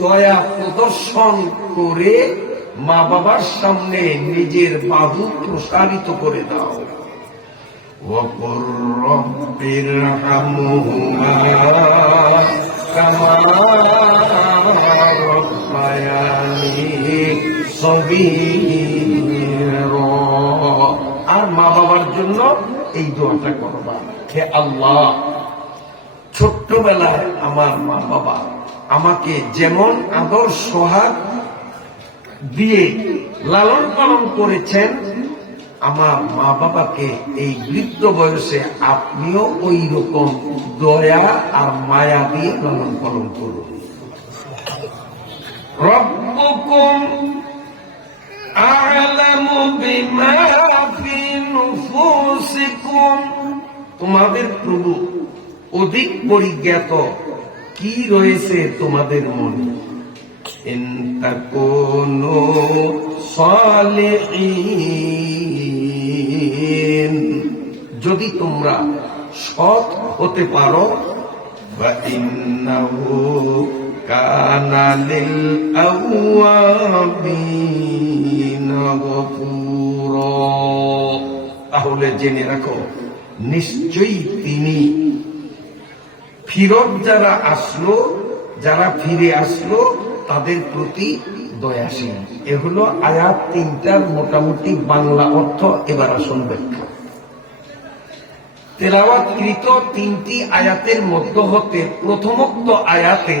দয়া প্রদর্শন করে মা বাবার সামনে নিজের বাহু প্রসারিত করে দাও। وَقُلْ رَبِّ ارْحَمْهُمَا كَمَا رَبَّيَانِي صَغِيرًا। আর মা বাবার জন্য এই দোয়াটা করবা, হে আল্লাহ, ছোট্টবেলায় আমার মা বাবা আমাকে যেমন আদর সোহাগ দিয়ে লালন পালন করেছেন, আমার মা বাবাকে এই বৃদ্ধ বয়সে আপনিও ওই রকম দয়া আর মায়া দিয়ে লালন পালন করুন। রব্বুকুম আ'লামু বিমা ফি নুফুসিকুম, তোমাদের প্রভু অধিক পরিজ্ঞাত কি রয়েছে তোমাদের মনে। ইন তাকুনু সালিহিন, যদি তোমরা সৎ হতে পারো, বা ইন্নাহু কানা লিল আওয়াবিনা গফুরা, তাহলে জেনে রাখো নিশ্চয়ই তিনি ফিরত যারা আসলো, যারা ফিরে আসলো তাদের প্রতি দয়াশীল। এ হলো আয়াত তিনটার মোটামুটি বাংলা অর্থ। এবার আসুন ব্যাখ্যা। তেলাওয়াতকৃত তিনটি আয়াতের মধ্য হতে প্রথমোক্ত আয়াতে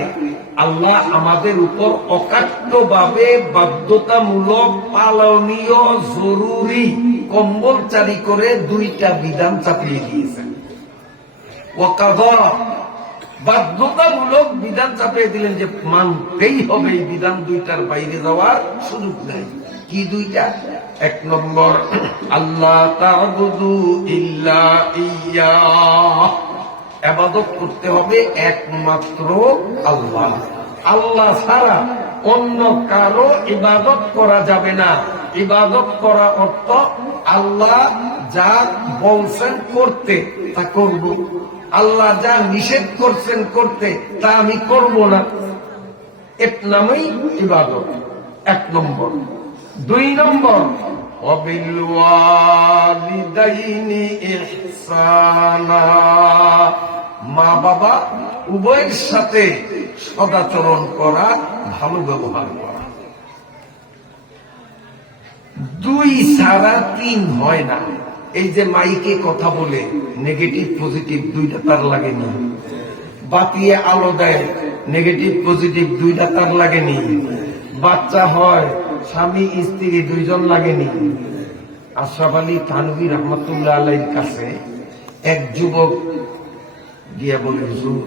আল্লাহ আমাদের উপর অকাট্যভাবে বাধ্যতামূলক পালনীয় জরুরি কম্বল জারি করে দুইটা বিধান চাপিয়ে দিয়েছেন। ওয়াকাযা, বাধ্যতামূলক বিধান চাপিয়ে দিলেন যে মানতেই হবে এই বিধান, দুইটার বাইরে যাওয়ার সুযোগ নাই। কি দুইটা? এক নম্বর, আল্লাহ তা'বুদু ইল্লা ইয়্যাহ, ইবাদত করতে হবে একমাত্র আল্লাহ। আল্লাহ ছাড়া অন্য কারো ইবাদত করা যাবে না। ইবাদত করা অর্থ আল্লাহ যা বলছেন করতে তা করব, আল্লাহ যা নিষেধ করছেন করতে তা আমি করব না। এর নামেই ইবাদত, এক নম্বর। দুই নম্বর, ওয়াবিল ওয়ালিদাইনি ইহসানা, মা বাবা উভয়ের সাথে সদাচরণ করা, ভালো ব্যবহার করা। দুই ছাড়া তিন হয় না। এই যে মাইকে কথা বলে নেগেটিভ পজিটিভ দুইটা তার লাগেনি, বাতিয়ে আলো দেয় নেগেটিভ পজিটিভ দুইটা তার লাগেনি, বাচ্চা হয় স্বামী স্ত্রী দুইজন লাগেনি। আশরাফ আলী থানভী রহমতুল্লাহ আলাইহির কাছে এক যুবক গিয়া বলে, হুজুর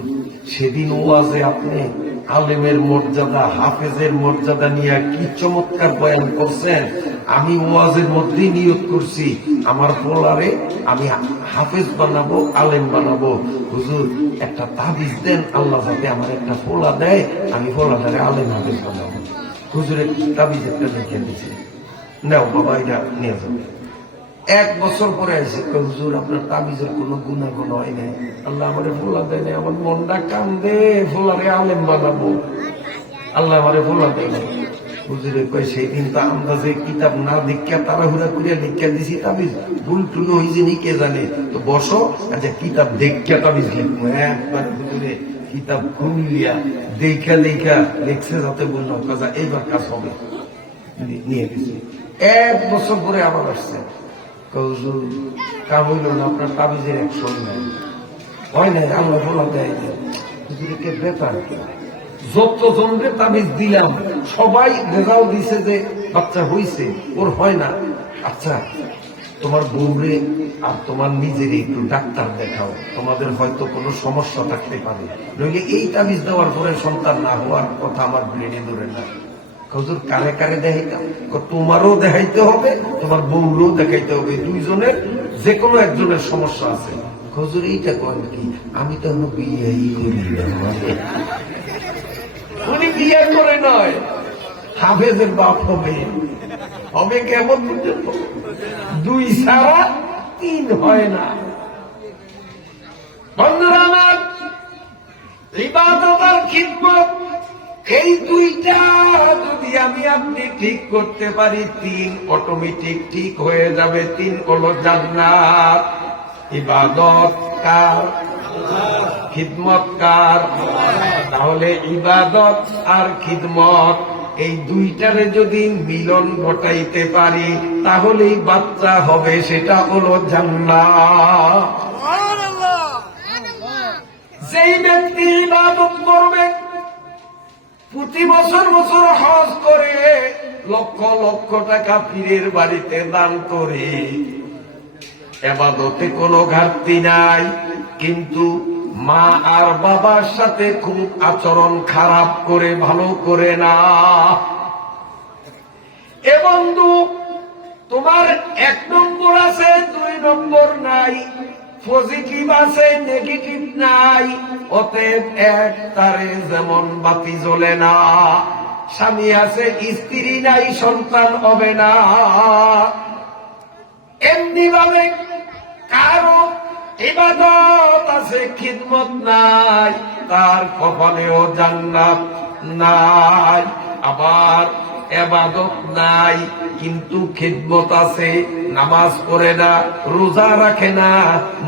সেদিন ওয়াজে আপনি আলেমের মর্যাদা, হাফেজের মর্যাদা নিয়ে কি চমৎকার বয়ান করছেন। আমি ওয়াজের মধ্যেই নিয়ত করছি আমার পোলারে আমি হাফেজ বানাবো, আলেম বানাবো। হুজুর একটা তাবিজ দেন, আল্লাহ যাতে আমার একটা পোলা দেয়, আমি পোলাটারে আলেম হাফেজ বানাবো। হুজুরের তাবিজ একটা লিখে দিচ্ছে, নাও বাবা এটা নিয়ে যাবে। এক বছর পরে আসে, হুজুর আপনার তাবিজের কোন গুণাগুণ হয় নাই, আল্লাহ আমারে ফোলা দেয় নাই, আমার মনটা কান্দে, ফোলারে আলেম বানাবো, আল্লাহ আমারে ফোলা দেয় নাই। হুজুরে কয়, সেই দিন তো আমরা যে কিতাব না দীক্ষা তাড়াহুড়া করিয়া দীক্ষা দিছি, তাবিজ ভুল টুল হয়েছে নি কে জানে, তো বসো আচ্ছা কিতাব দীক্ষা তাবিজ লিখবো। একবার হুজুরে কিতাব খুলিয়া দেখা দেখা লিখছে, যাতে বললাম কাজা এইবার কাজ হবে, নিয়ে গেছে। এক বছর পরে আবার আসছে, হুজুর কাম হইল না, আপনার তাবিজের অ্যাকশন নাই, হয় নাই, আল্লাহ বলা দেয়। হুজুরকে ব্যাপার যত জনকে তাবিজ দিলাম সবাই রেজাল্ট দিছে যে বাচ্চা হইছে, ওর হয় না। আচ্ছা তোমার বউরে আর তোমার নিজের একটু ডাক্তার দেখাও, তোমাদের হয়তো কোনো সমস্যা থাকতে পারে, নইলে এই তাবিজ দেওয়ার পরে সন্তান না হওয়ার কথা আমার ব্রেনে ধরে না। হুজুর কারে কারে দেখাইতাম? তোমারও দেখাইতে হবে, তোমার বউরও দেখাইতে হবে, দুইজনের যে কোনো একজনের সমস্যা আছে। হুজুর এইটা করেন কি? আমি তো এখনো বিয়েই করি না। উনি বিয়ে করে নয়, হাফেজের বাপ হবে, হবে কেমন? দুই ছাড়া তিন হয় না। বন্ধুরা আমার, ইবাদত আর খিদমত এই দুইটা যদি আমি আপনি ঠিক করতে পারি, 3 অটোমেটিক ঠিক হয়ে যাবে। 3 হলো জান্নাত। ইবাদত কার? খিদমত কার? তাহলে ইবাদত আর খিদমত এই দুইটারে যদি মিলন ঘটাইতে পারি তাহলেই বাচ্চা হবে, সেটা হলো জান্নাত। যেই ব্যক্তি ইবাদত করবে, প্রতি বছর বছর হজ করে, লক্ষ লক্ষ টাকা পীরের বাড়িতে দান করে, ইবাদতে কোনো ঘাটতি নাই, কিন্তু মা আর বাবার সাথে খুব আচরণ খারাপ করে, ভালো করে না। এ বন্ধু, তোমার 1 নম্বর আছে, 2 নম্বর নাই, পজিটিভ আছে, নেগেটিভ নাই। অতএব এক তারে যেমন বাতি জ্বলে না, স্বামী আছে, স্ত্রী নাই, সন্তান হবে না, এমনি ভাবে কারো ইবাদত আছে, খিদমত নাই, তার কপালেও জান্নাত নাই। আবার ইবাদত নাই কিন্তু খিদমত আছে, নামাজ পড়ে না, রোজা রাখে না,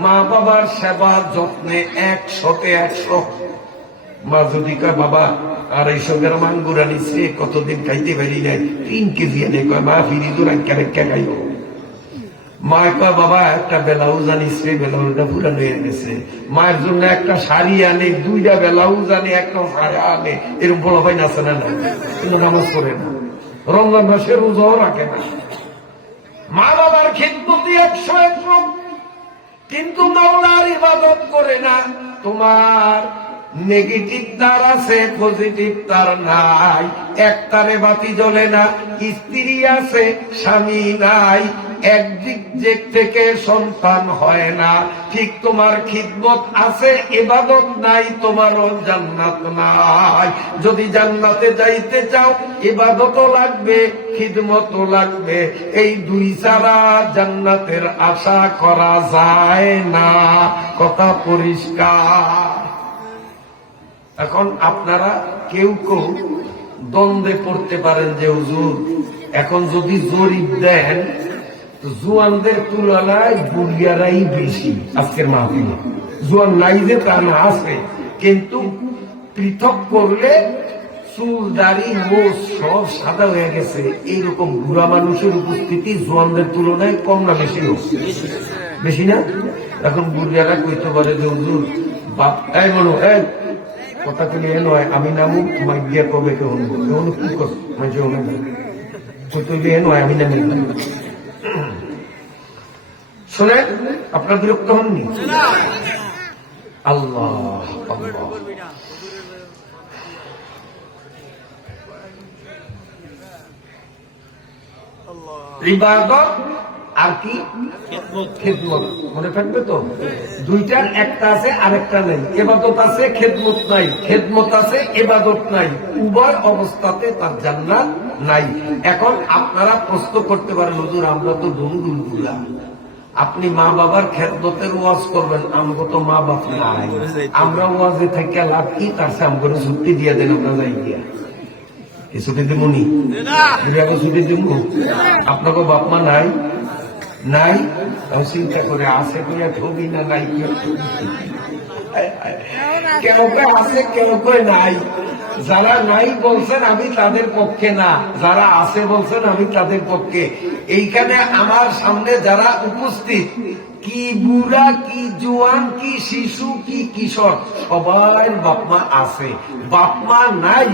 মা বাবার সেবা যত্নে 100তে 100। মা যদি কয় বাবা 250 গ্রাম আঙ্গুর আনিছে, কতদিন খাইতে পারি নাই, 3 কেজি এনে কয় মা ফিরি তো রাখা রেখা খাইব। মা কয় বাবা একটা ব্লাউজ আনিছে, ব্লাউজটা পুরানো হয়ে গেছে। মায়ের জন্য একটা শাড়ি আনে, 2টা ব্লাউজ আনে, একটা সায়া আনে। এরকম বলা হয় না, আছে না? কিন্তু নামাজ পড়ে না, রমজান মাসে রোজাও রাখে না। মা বাবার খিদমতি 100 কিন্তু মাওলার ইবাদত করে না। তোমার নেগেটিভ তার আছে, পজিটিভ তার নাই, একটারে বাতি জ্বলে না, স্ত্রী আছে, স্বামী নাই, একদিক থেকে সন্তান হয় না। ঠিক তোমার খিদমত আছে, ইবাদত নাই, তোমারও জান্নাত নাই। যদি জান্নাতে যাইতে চাও, ইবাদতও লাগবে, খিদমতও লাগবে। এই 2 ছাড়া জান্নাতের আশা করা যায় না। কথা পরিষ্কার। এখন আপনারা কেউ কেউ দ্বন্দ্বে পড়তে পারেন যে হুজুর, এখন যদি জরিপ দেন জুয়ানদের তুলনায় বুড়িয়ারাই বেশি আজকের মাহফিলে। জুয়ান নাই যে তার না আছে, কিন্তু পৃথক করলে চুল দাড়ি মোষ সব সাদা হয়ে গেছে, এইরকম বুড়া মানুষের উপস্থিতি জুয়ানদের তুলনায় কম না বেশি? বেশি না? এখন বুড়িয়ারা কইতে পারে যে হুজুর বাপ এই বলো এই কথা তুলে এ নয়, আমি নামু মাইয়া কবে কেউ কি কর মাঝে তুলে এ নয়, আমি নামি। শোনেন, আপনার বিরক্ত হননি? আল্লাহ আল্লাহ। ইবাদত আর কি খিদমত, মনে থাকবে তো? 2টার একটা আছে আরেকটা নাই। ইবাদত আছে, খিদমত নাই, খিদমত আছে, ইবাদত নাই, উভয় অবস্থাতে তার জান্নাত নাই। এখন আপনারা প্রশ্ন করতে পারেন হুজুর আমরা তো বন্ধুগুলা, আপনি মা বাবার খেদমতের ওয়াজ করবেন, আমগো তো মা বাপ নাই, আমরা ওয়াজে থেকে লাভ কি? তার সে আমগো ছুটি দিয়ে দেন, আমরা যাই গিয়া ছুটি দিব নি? ছুটি দিব? আপনাকে বাপ মা নাই? নাই, চিন্তা করে আছে কইয়া ছবি না নাই, কেউ আছে কেউ কই নাই। যারা নাই বলছেন আমি তাদের পক্ষে না, যারা আছে বলছেন আমি তাদের পক্ষে। এইখানে আমার সামনে যারা উপস্থিত, কি বুড়া, কি জোয়ান, কি শিশু, কি কিশোর, সবাই বাপমা আছে। বাপমা নাই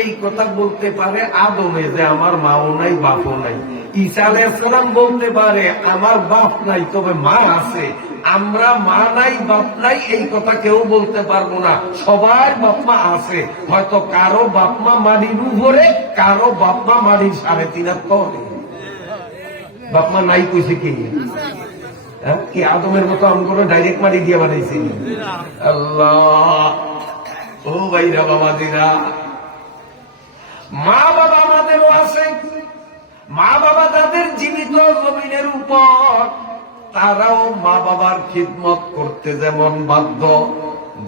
এই কথা বলতে পারে আদমে যে আমার মাও নাই বাপও নাই। ঈসা আলাইহিস সালাম বলতে পারে আমার বাপ নাই তবে মা আছে। আমরা মা নাই বাপ নাই এই কথা কেউ বলতে পারবো না, সবার বাপমা আছে। হয়তো কারো বাপমা মাটির উপরে, কারো বাপমা মাটির 3.5 তলে। বাপমা নাই কইছে কি? কি আদমের মতো আমগুলো ডাইরেক্ট মারি দিয়ে বানাইছি? আল্লাহ। ও ভাইরা বাবাদিরা, মা বাবা আমাদেরও আছে। মা বাবা তাদের জীবিত জমিনের উপর, তারাও মা বাবার খিদমত করতে যেমন বাধ্য,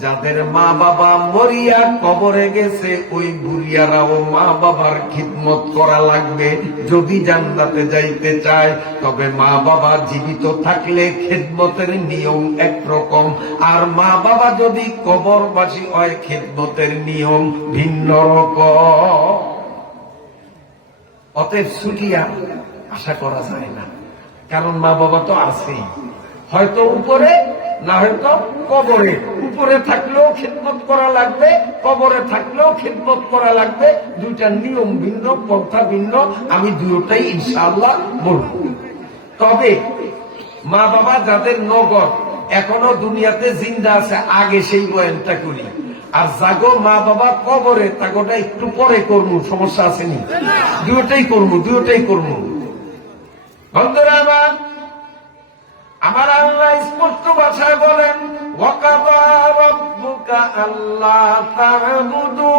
যাদের মা বাবা মরিয়া কবরে গেছে ওই বুড়িয়ারাও মা বাবার খিদমত করা লাগবে যদি জান্নাতে যাইতে চায়। তবে মা বাবা জীবিত থাকলে খিদমতের নিয়ম একরকম, আর মা বাবা যদি কবরবাসী হয় খিদমতের নিয়ম ভিন্ন রকম। অতএব ছুটিয়া আশা করা যায় না, কারণ মা বাবা তো আছেই, হয়তো উপরে না হয়তো কবরে। উপরে থাকলেও খিদমত করা লাগবে, কবরে থাকলেও খিদমত করা লাগবে। দুইটা নিয়ম ভিন্ন, পন্থা ভিন্ন। আমি দুটোটাই ইনশাআল্লাহ বলব। তবে মা বাবা যাদের নগর এখনো দুনিয়াতে জিন্দা আছে, আগে সেই বয়ানটা করি। আর জাগো মা বাবা কবরে, তাগোটা একটু পরে করবো, সমস্যা আসেনি। দুটোটাই করবো, দুটোটাই করবো। বন্ধুরা আমার আল্লাহ স্পষ্ট ভাষায় বলেন, ওয়াকাযা রাব্বুকা আল্লা তা'বুদু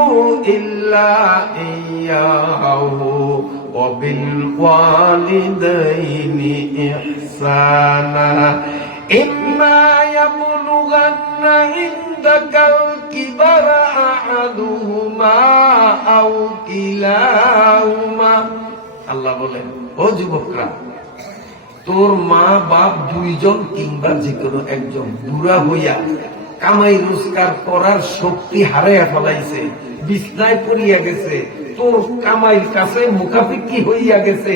ইল্লা ইয়্যাহু ওয়া বিল ওয়ালিদাইনি ইহসানা ইম্মা ইয়াবলুগান্না ইনদাকাল কিবারা আহাদুহুমা আও কিলাহুমা। আল্লাহ বলেন, ও যুবকরা, তোর মা বাপ দুইজন কিংবা যে কোনো একজন বুড়া হইয়া কামাই রোজগার করার শক্তি হারাইয়া ফেলাইছে, বিছনায় পড়িয়া গেছে, তোর কামাইয়ের কাছে মুখাফিকি হইয়া গেছে।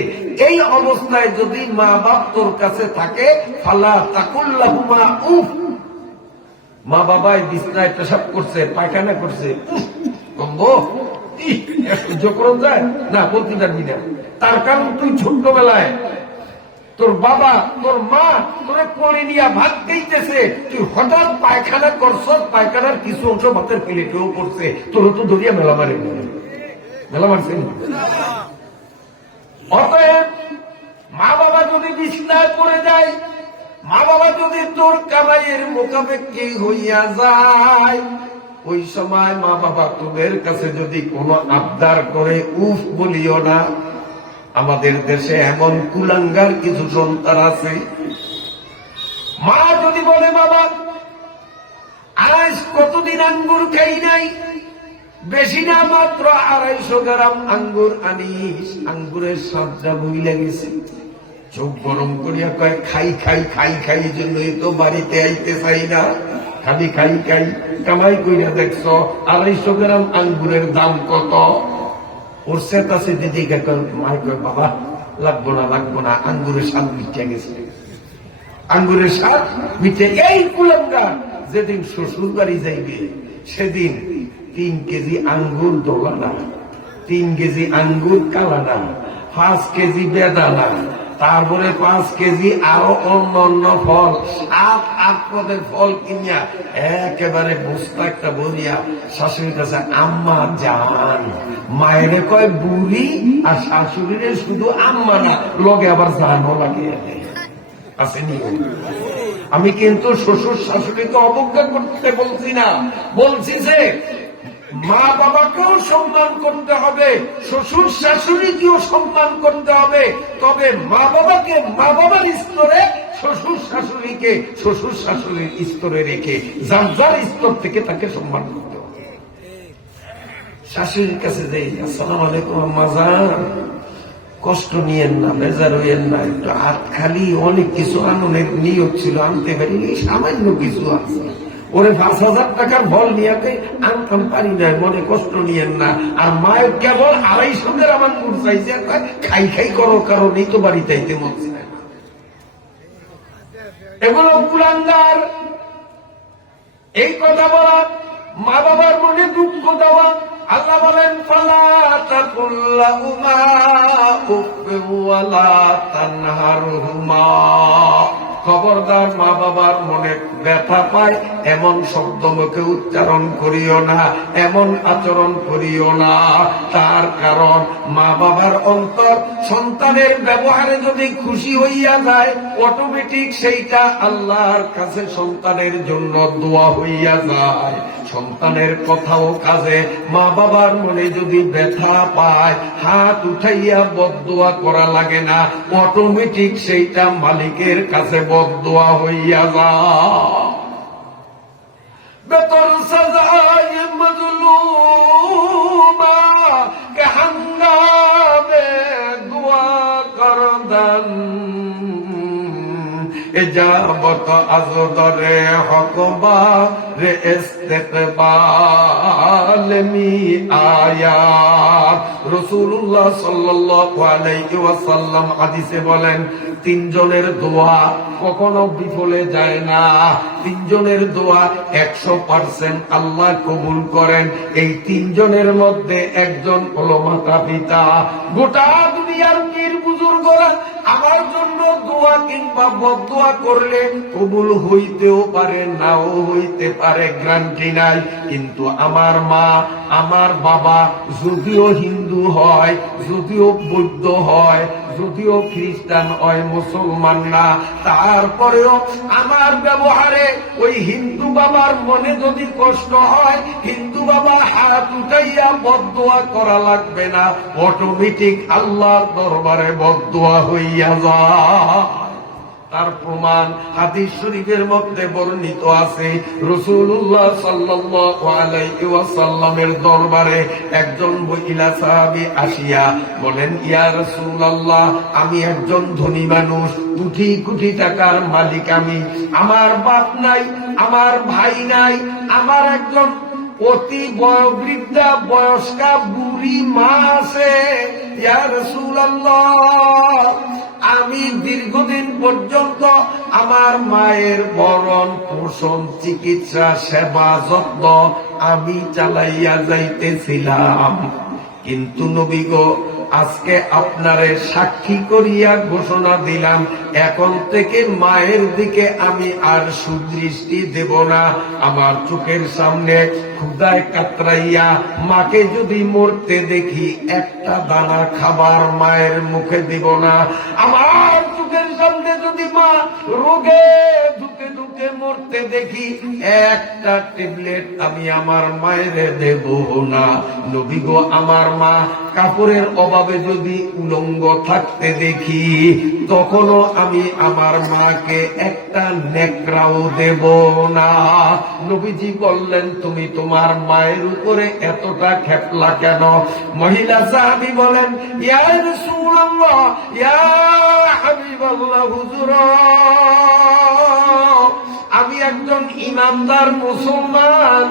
এই অবস্থায় যদি মা বাপ তোর কাছে থাকে, ফালা তাকুল লাহুমা উফ। মা বাবাই বিছনায় পেশাব করছে, পায়খানা করছে, গন্ধ সহ্য করুন যায় না, বলতে পারবি না। তার কারণ তুই ছোট্টবেলায় তোর বাবা তোর মা তোরে কোলে নিয়ে ভাত খাইতেছে, তুই হঠাৎ পায়খানা করছ, পায়খানার কিছু অংশ ভাতের প্লেটেও পড়ছে, তোর তো ধরিয়া মেলা মারে, মেলা মারছে। অতএব মা বাবা যদি বিছনায় পড়ে যায়, মা বাবা যদি তোর কামাইয়ের মোকাবেক্ষী হইয়া যায়, ওই সময় মা বাবা তোদের কাছে যদি কোনো আবদার করে, উফ বলিও না। আমাদের দেশে এমন কুলাঙ্গার কিছু সন্তান আছে, মা যদি বলে, বাবা আজ কতদিন আঙ্গুর খাই নাই, বেশি না মাত্র 250 গ্রাম আঙ্গুর আনিস, আঙ্গুরের স্বাদটা ভুলে গেছে। চোখ গরম করিয়া কয়, খাই খাই খাই খাই, জন্যই তো বাড়িতে আইতে চাই না, খালি খাই খাই। কামাই কইরা দেখছ 250 গ্রাম আঙ্গুরের দাম কত? ওর সেট আছে দিদি, মাই কয়, বাবা লাগবো না লাগবো না, আঙ্গুরের স্বাদ মিটে গেছে, আঙ্গুরের স্বাদ মিটে। এই কুলাঙ্গা যেদিন শ্বশুর বাড়ি যাইবে, সেদিন 3 কেজি আঙ্গুর দোলানা, 3 কেজি আঙ্গুর কালানা, 5 কেজি বেদানা, তারপরে 5 কেজি আরো অন্য অন্য ফল, 8 পদের ফল কিনিয়া একেবারে বস্তা একটা বলিয়া শাশুড়ির কাছে, আম্মা জান। মায়েরে কয় বুড়ি, আর শাশুড়িরে শুধু আম্মা না, লগে আবার জানও লাগে। আসেনি? আমি কিন্তু শ্বশুর শাশুড়িকে অবজ্ঞা করতে বলছি না, বলছি যে মা বাবাকেও সম্মান করতে হবে, শ্বশুর শাশুড়িকেও সম্মান করতে হবে। তবে মা বাবাকে মা বাবার স্তরে, শ্বশুর শাশুড়িকে শ্বশুর শাশুড়ির স্তরে রেখে যার যার স্তর থেকে তাকে সম্মান করতে হবে। শাশুড়ির কাছে যাই, আসসালামু আলাইকুম আম্মা জান, কষ্ট নিয়েন না, বেজার হইয়েন না, একটু হাত খালি, অনেক কিছু আনন্দের নিয়োগ ছিল, আনতে পারিনি, সামান্য কিছু আছে। ওরে 5,000 টাকার ফল নিয়ে আনতাম পারি না, মনে কষ্ট নিয়েন না। আর মায়ের কেবল 250 গ্রাম আঙ্গুর চাইছে, খাই খাই করো, কারণেই তো বাড়িতে আইতে মন চায় না। এগুলো কুলাঙ্গার। এই কথা বলা, মা বাবার মনে দুঃখ দেওয়া। আল্লাহ বলেন, ফালা তাকুল লাহুমা উফ ওয়ালা তানহারহুমা। খবরদার, মা বাবার মনে ব্যথা পায় এমন শব্দ মুখে উচ্চারণ করিও না, এমন আচরণ করিও না। তার কারণ মা বাবার অন্তর সন্তানের ব্যবহারে যদি খুশি হইয়া যায়, অটোমেটিক সেইটা আল্লাহর কাছে সন্তানের জন্য দোয়া হইয়া যায়। সন্তানের কথা ও কাজে মা বাবার মনে যদি ব্যথা পায়, হাত উঠাইয়া বদদোয়া করা লাগে না, অটোমেটিক সেইটা মালিকের কাছে বদদোয়া হইয়া যায়। बेतर सजाए मजलूमा के हंगामे दुआ कर दन इजाबत अज़दरे हक़बा रे इस्तिक़बाल मी आयात। রাসূলুল্লাহ সাল্লাল্লাহু আলাইহি ওয়াসাল্লাম হাদিসে বলেন, তিনজনের দোয়া কখনো বিফলে যায় না। তিনজনের দোয়া 100% আল্লাহ কবুল করেন। এই তিনজনের মধ্যে একজন হলো মাতা পিতা। গোটা দুনিয়ার পীর বুজুর্গরা আমার জন্য দোয়া কিংবা বদদোয়া করলে কবুল হইতেও পারে, নাও হইতে পারে, গ্যারান্টি নাই। কিন্তু আমার মা, আমার বাবা যদিও হিন্দু হয়, যদিও বৌদ্ধ হয়, যদিও খ্রিস্টান হয়, মুসলমান না, তারপরেও আমার ব্যবহারে ওই হিন্দু বাবার মনে যদি কষ্ট হয়, হিন্দু বাবা হাত উঠাইয়া বদদোয়া করা লাগবে না, অটোমেটিক আল্লাহর দরবারে বদদোয়া হইয়া যায়। তার প্রমাণ হাদিস শরীফের মধ্যে বর্ণিত আছে। রাসূলুল্লাহ সাল্লাল্লাহু আলাইহি ওয়াসাল্লামের দরবারে একজন মহিলা সাহাবী আসিয়া বলেন, ইয়া রাসূলুল্লাহ, আমি একজন ধনী মানুষ, কোটি কোটি টাকার মালিক আমি, আমার বাপ নাই, আমার ভাই নাই, আমার একজন অতি বয়োবৃদ্ধা বয়স্কা বুড়ি মা আছে। ইয়া রাসূলুল্লাহ, আমি দীর্ঘদিন পর্যন্ত আমার মায়ের ভরণ পোষণ, চিকিৎসা, সেবা, যত্ন আমি চালাইয়া যাইতেছিলাম। কিন্তু নবী গো, আজকে আপনারে সাক্ষী করিয়া ঘোষণা দিলাম, এখন থেকে মায়ের দিকে আমি আর সুদৃষ্টি দেব না। আমার চোখের সামনে ক্ষুধায় কাতরাইয়া মাকে যদি মরতে দেখি, একটা দানা খাবার মায়ের মুখে দিব না। আমার চোখের সামনে যদি মা রোগে ধুকে ধুকে মরতে দেখি, একটা ট্যাবলেট আমি আমার মায়ের দেব না। নবী গো, আমার মা কাপড়ের অভাবে যদি উলঙ্গ থাকতে দেখি, তখনও আমি আমার মাকে একটা নেকড়াও দেব না। নবীজি বললেন, তুমি তোমার মায়ের উপরে এতটা খেপলা কেন? মহিলা সাহাবী বলেন, ইয়া রাসূলুল্লাহ, ইয়া হাবিবাল্লাহ, হুজুর, আমি একজন ইমানদার মুসলমান,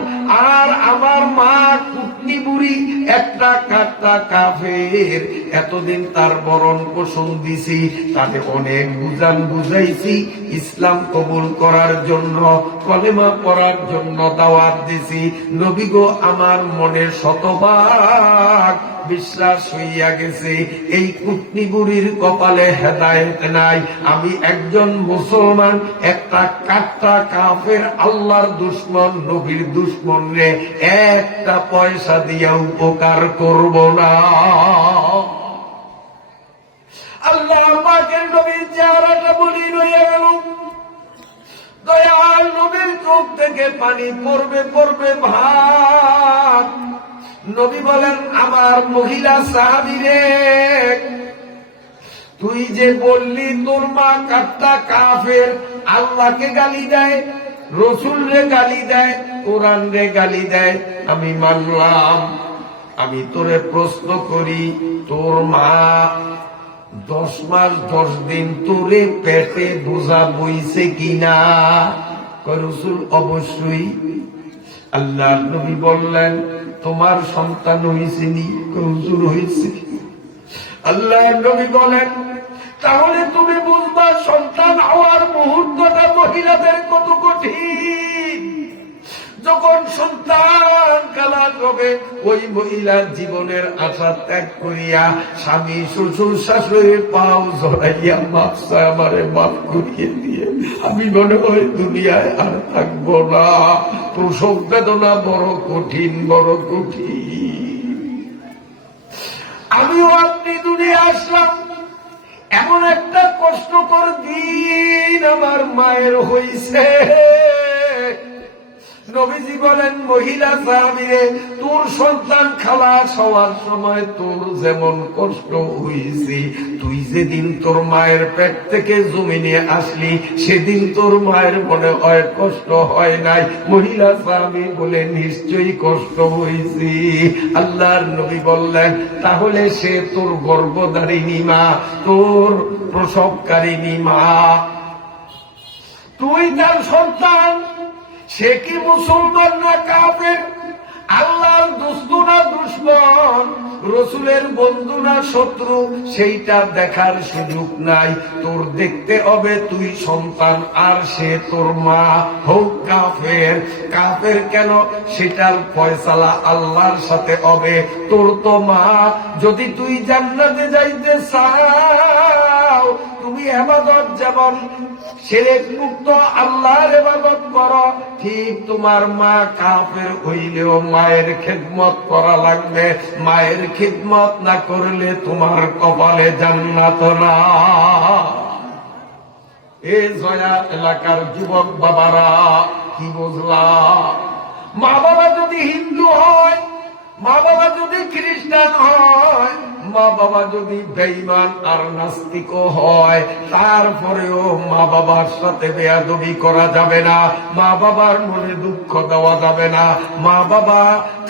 আর আমার মা কুটনি বুড়ি, একটা কাট্টা কাফের। এতদিন তার বরণ পোষণ দিছি, তাকে অনেক বুঝান বুঝাইছি, ইসলাম কবুল করার জন্য, কলেমা পড়ার জন্য দাওয়াত দিছি। নবী গো, আমার মনে শতভাগ বিশ্বাস হইয়া গেছে এই কুটনি বুড়ির কপালে হেদায়েত নাই। আমি একজন মুসলমান, একটা কাট্টা কাফের আল্লাহর দুশমন, নবীর দুশমন রে একটা পয়সা দিয়া উপকার করব না। আল্লাহ পাকের নবীর চেহারাটা বলি রইয়া গেল। দয়াল নবীর চোখ থেকে পানি পড়বে পড়বে ভাত। নবী বলেন, আমার মহিলা সাহাবী রে, তুই যে বললি তোর মা কাট্টা কাফের, আল্লাহকে গালি দেয়, রসুল রে গালি দেয়, কোরআন রে গালি দেয়, আমি মানলাম। আমি তোরে প্রশ্ন করি, তোর মা 10 মাস 10 দিন তোরে পেটে বোঝা বইছে কিনা? রসুল, অবশ্যই। আল্লাহ নবী বললেন, তোমার সন্তান হয়েছে নি? হুজুর হয়েছে। আল্লাহ নবী বলেন, তাহলে তুমি বুঝবা সন্তান হওয়ার মুহূর্তটা মহিলাদের কত কঠিন। যখন সন্তান কালার হবে, ওই মহিলার জীবনের আশা ত্যাগ করিয়া স্বামী শ্বশুর শাশুড়ির পাও জড়াইয়া মাফ চায়, আমারে মাফ করিয়ে দিয়ে, আমি মনে হয় দুনিয়ায় আর থাকবো না। প্রসব বেদনা বড় কঠিন, বড় কঠিন। আমিও আপনি দুনিয়া আসলাম, এমন একটা কষ্টকর দিন আমার মায়ের হইছে। নবীজি বলেন, মহিলা সাহাবীরে, তোর সন্তান খালাস হওয়ার সময় তোর যেমন কষ্ট হয়েছে, তুই যেদিন তোর মায়ের পেট থেকে জমিনে আসলি সেদিন তোর মায়ের মনে হয় কষ্ট হয় নাই? মহিলা সাহাবী বলে, নিশ্চয়ই কষ্ট হয়েছে। আল্লাহর নবী বললেন, তাহলে সে তোর গর্ভধারিণী মা, তোর প্রসবকারিণী মা, তুই তার সন্তান। সে কি মুসলমান না কাফের? আল্লাহর দোস্তু না দুশমন? রসুলের বন্ধু না শত্রু? সেইটা দেখার সুযোগ নাই। তোর দেখতে হবে তুই সন্তান আর সে তোর মা। হোক কাফের, কাফের কেন সেটার ফয়সালা আল্লাহর সাথে হবে। তোর তো মা। যদি তুই জান্নাতে যাইতে চাও, তুমি ইবাদত যেমন শিরক মুক্ত আল্লাহর ইবাদত করো, ঠিক তোমার মা কাফের হইলেও মায়ের খিদমত করা লাগবে। মায়ের খিদমত না করলে তোমার কপালে জান্নাত না। এ জয়া এলাকার যুবক বাবারা, কি বুঝলা? মা বাবা যদি হিন্দু হয়, মা বাবা যদি খ্রিস্টান হয়, মা বাবা যদি বেঈমান আর নাস্তিক হয়, তারপরেও মা বাবার সাথে বেয়াদবি করা যাবে না, মা বাবার মনে দুঃখ দেওয়া যাবে না। মা বাবা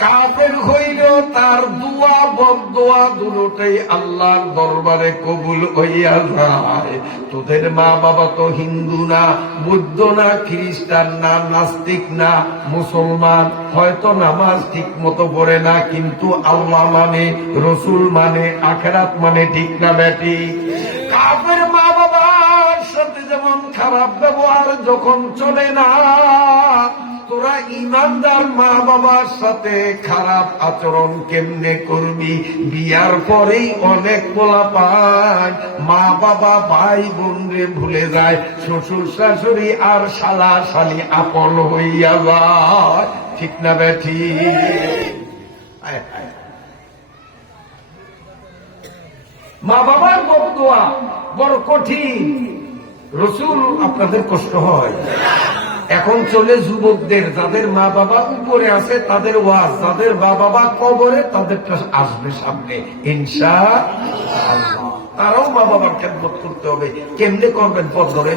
কাফের হইলেও তার দোয়া বদদোয়া দুটোই আল্লাহর দরবারে কবুল হইয়া যায়। তোদের মা বাবা তো হিন্দু না, বৌদ্ধ না, খ্রিস্টান না, নাস্তিক না, মুসলমান, হয়তো নামাজ ঠিক মতো পড়ে না, কিন্তু আল্লাহ মানে, রসুল মানে, আখেরাত মানে, ঠিক না বেটি? কাফের মা বাবার সাথে যেমন খারাপ ব্যবহার যখন চলে না, তোরা ইমানদার মা বাবার সাথে খারাপ আচরণ কেমনে করবি? বিয়ার পরেই অনেক পোলাপান মা বাবা ভাই বোন রে ভুলে যায়, শ্বশুর শাশুড়ি আর শালা শালি আপন হইয়া যায়, ঠিক না বেঠি? মা বাবার বদদোয়া বড় কঠিন। রসুল, আপনাদের কষ্ট হয়? এখন চলে যুবকদের, যাদের মা বাবা উপরে আছে তাদের ওয়াজ, যাদের মা বাবা কবরে তাদেরটা আসবে সামনে ইনশাআল্লাহ। তারাও মা বাবার খেদমত করতে হবে। কেমনে করবেন? পথ ধরে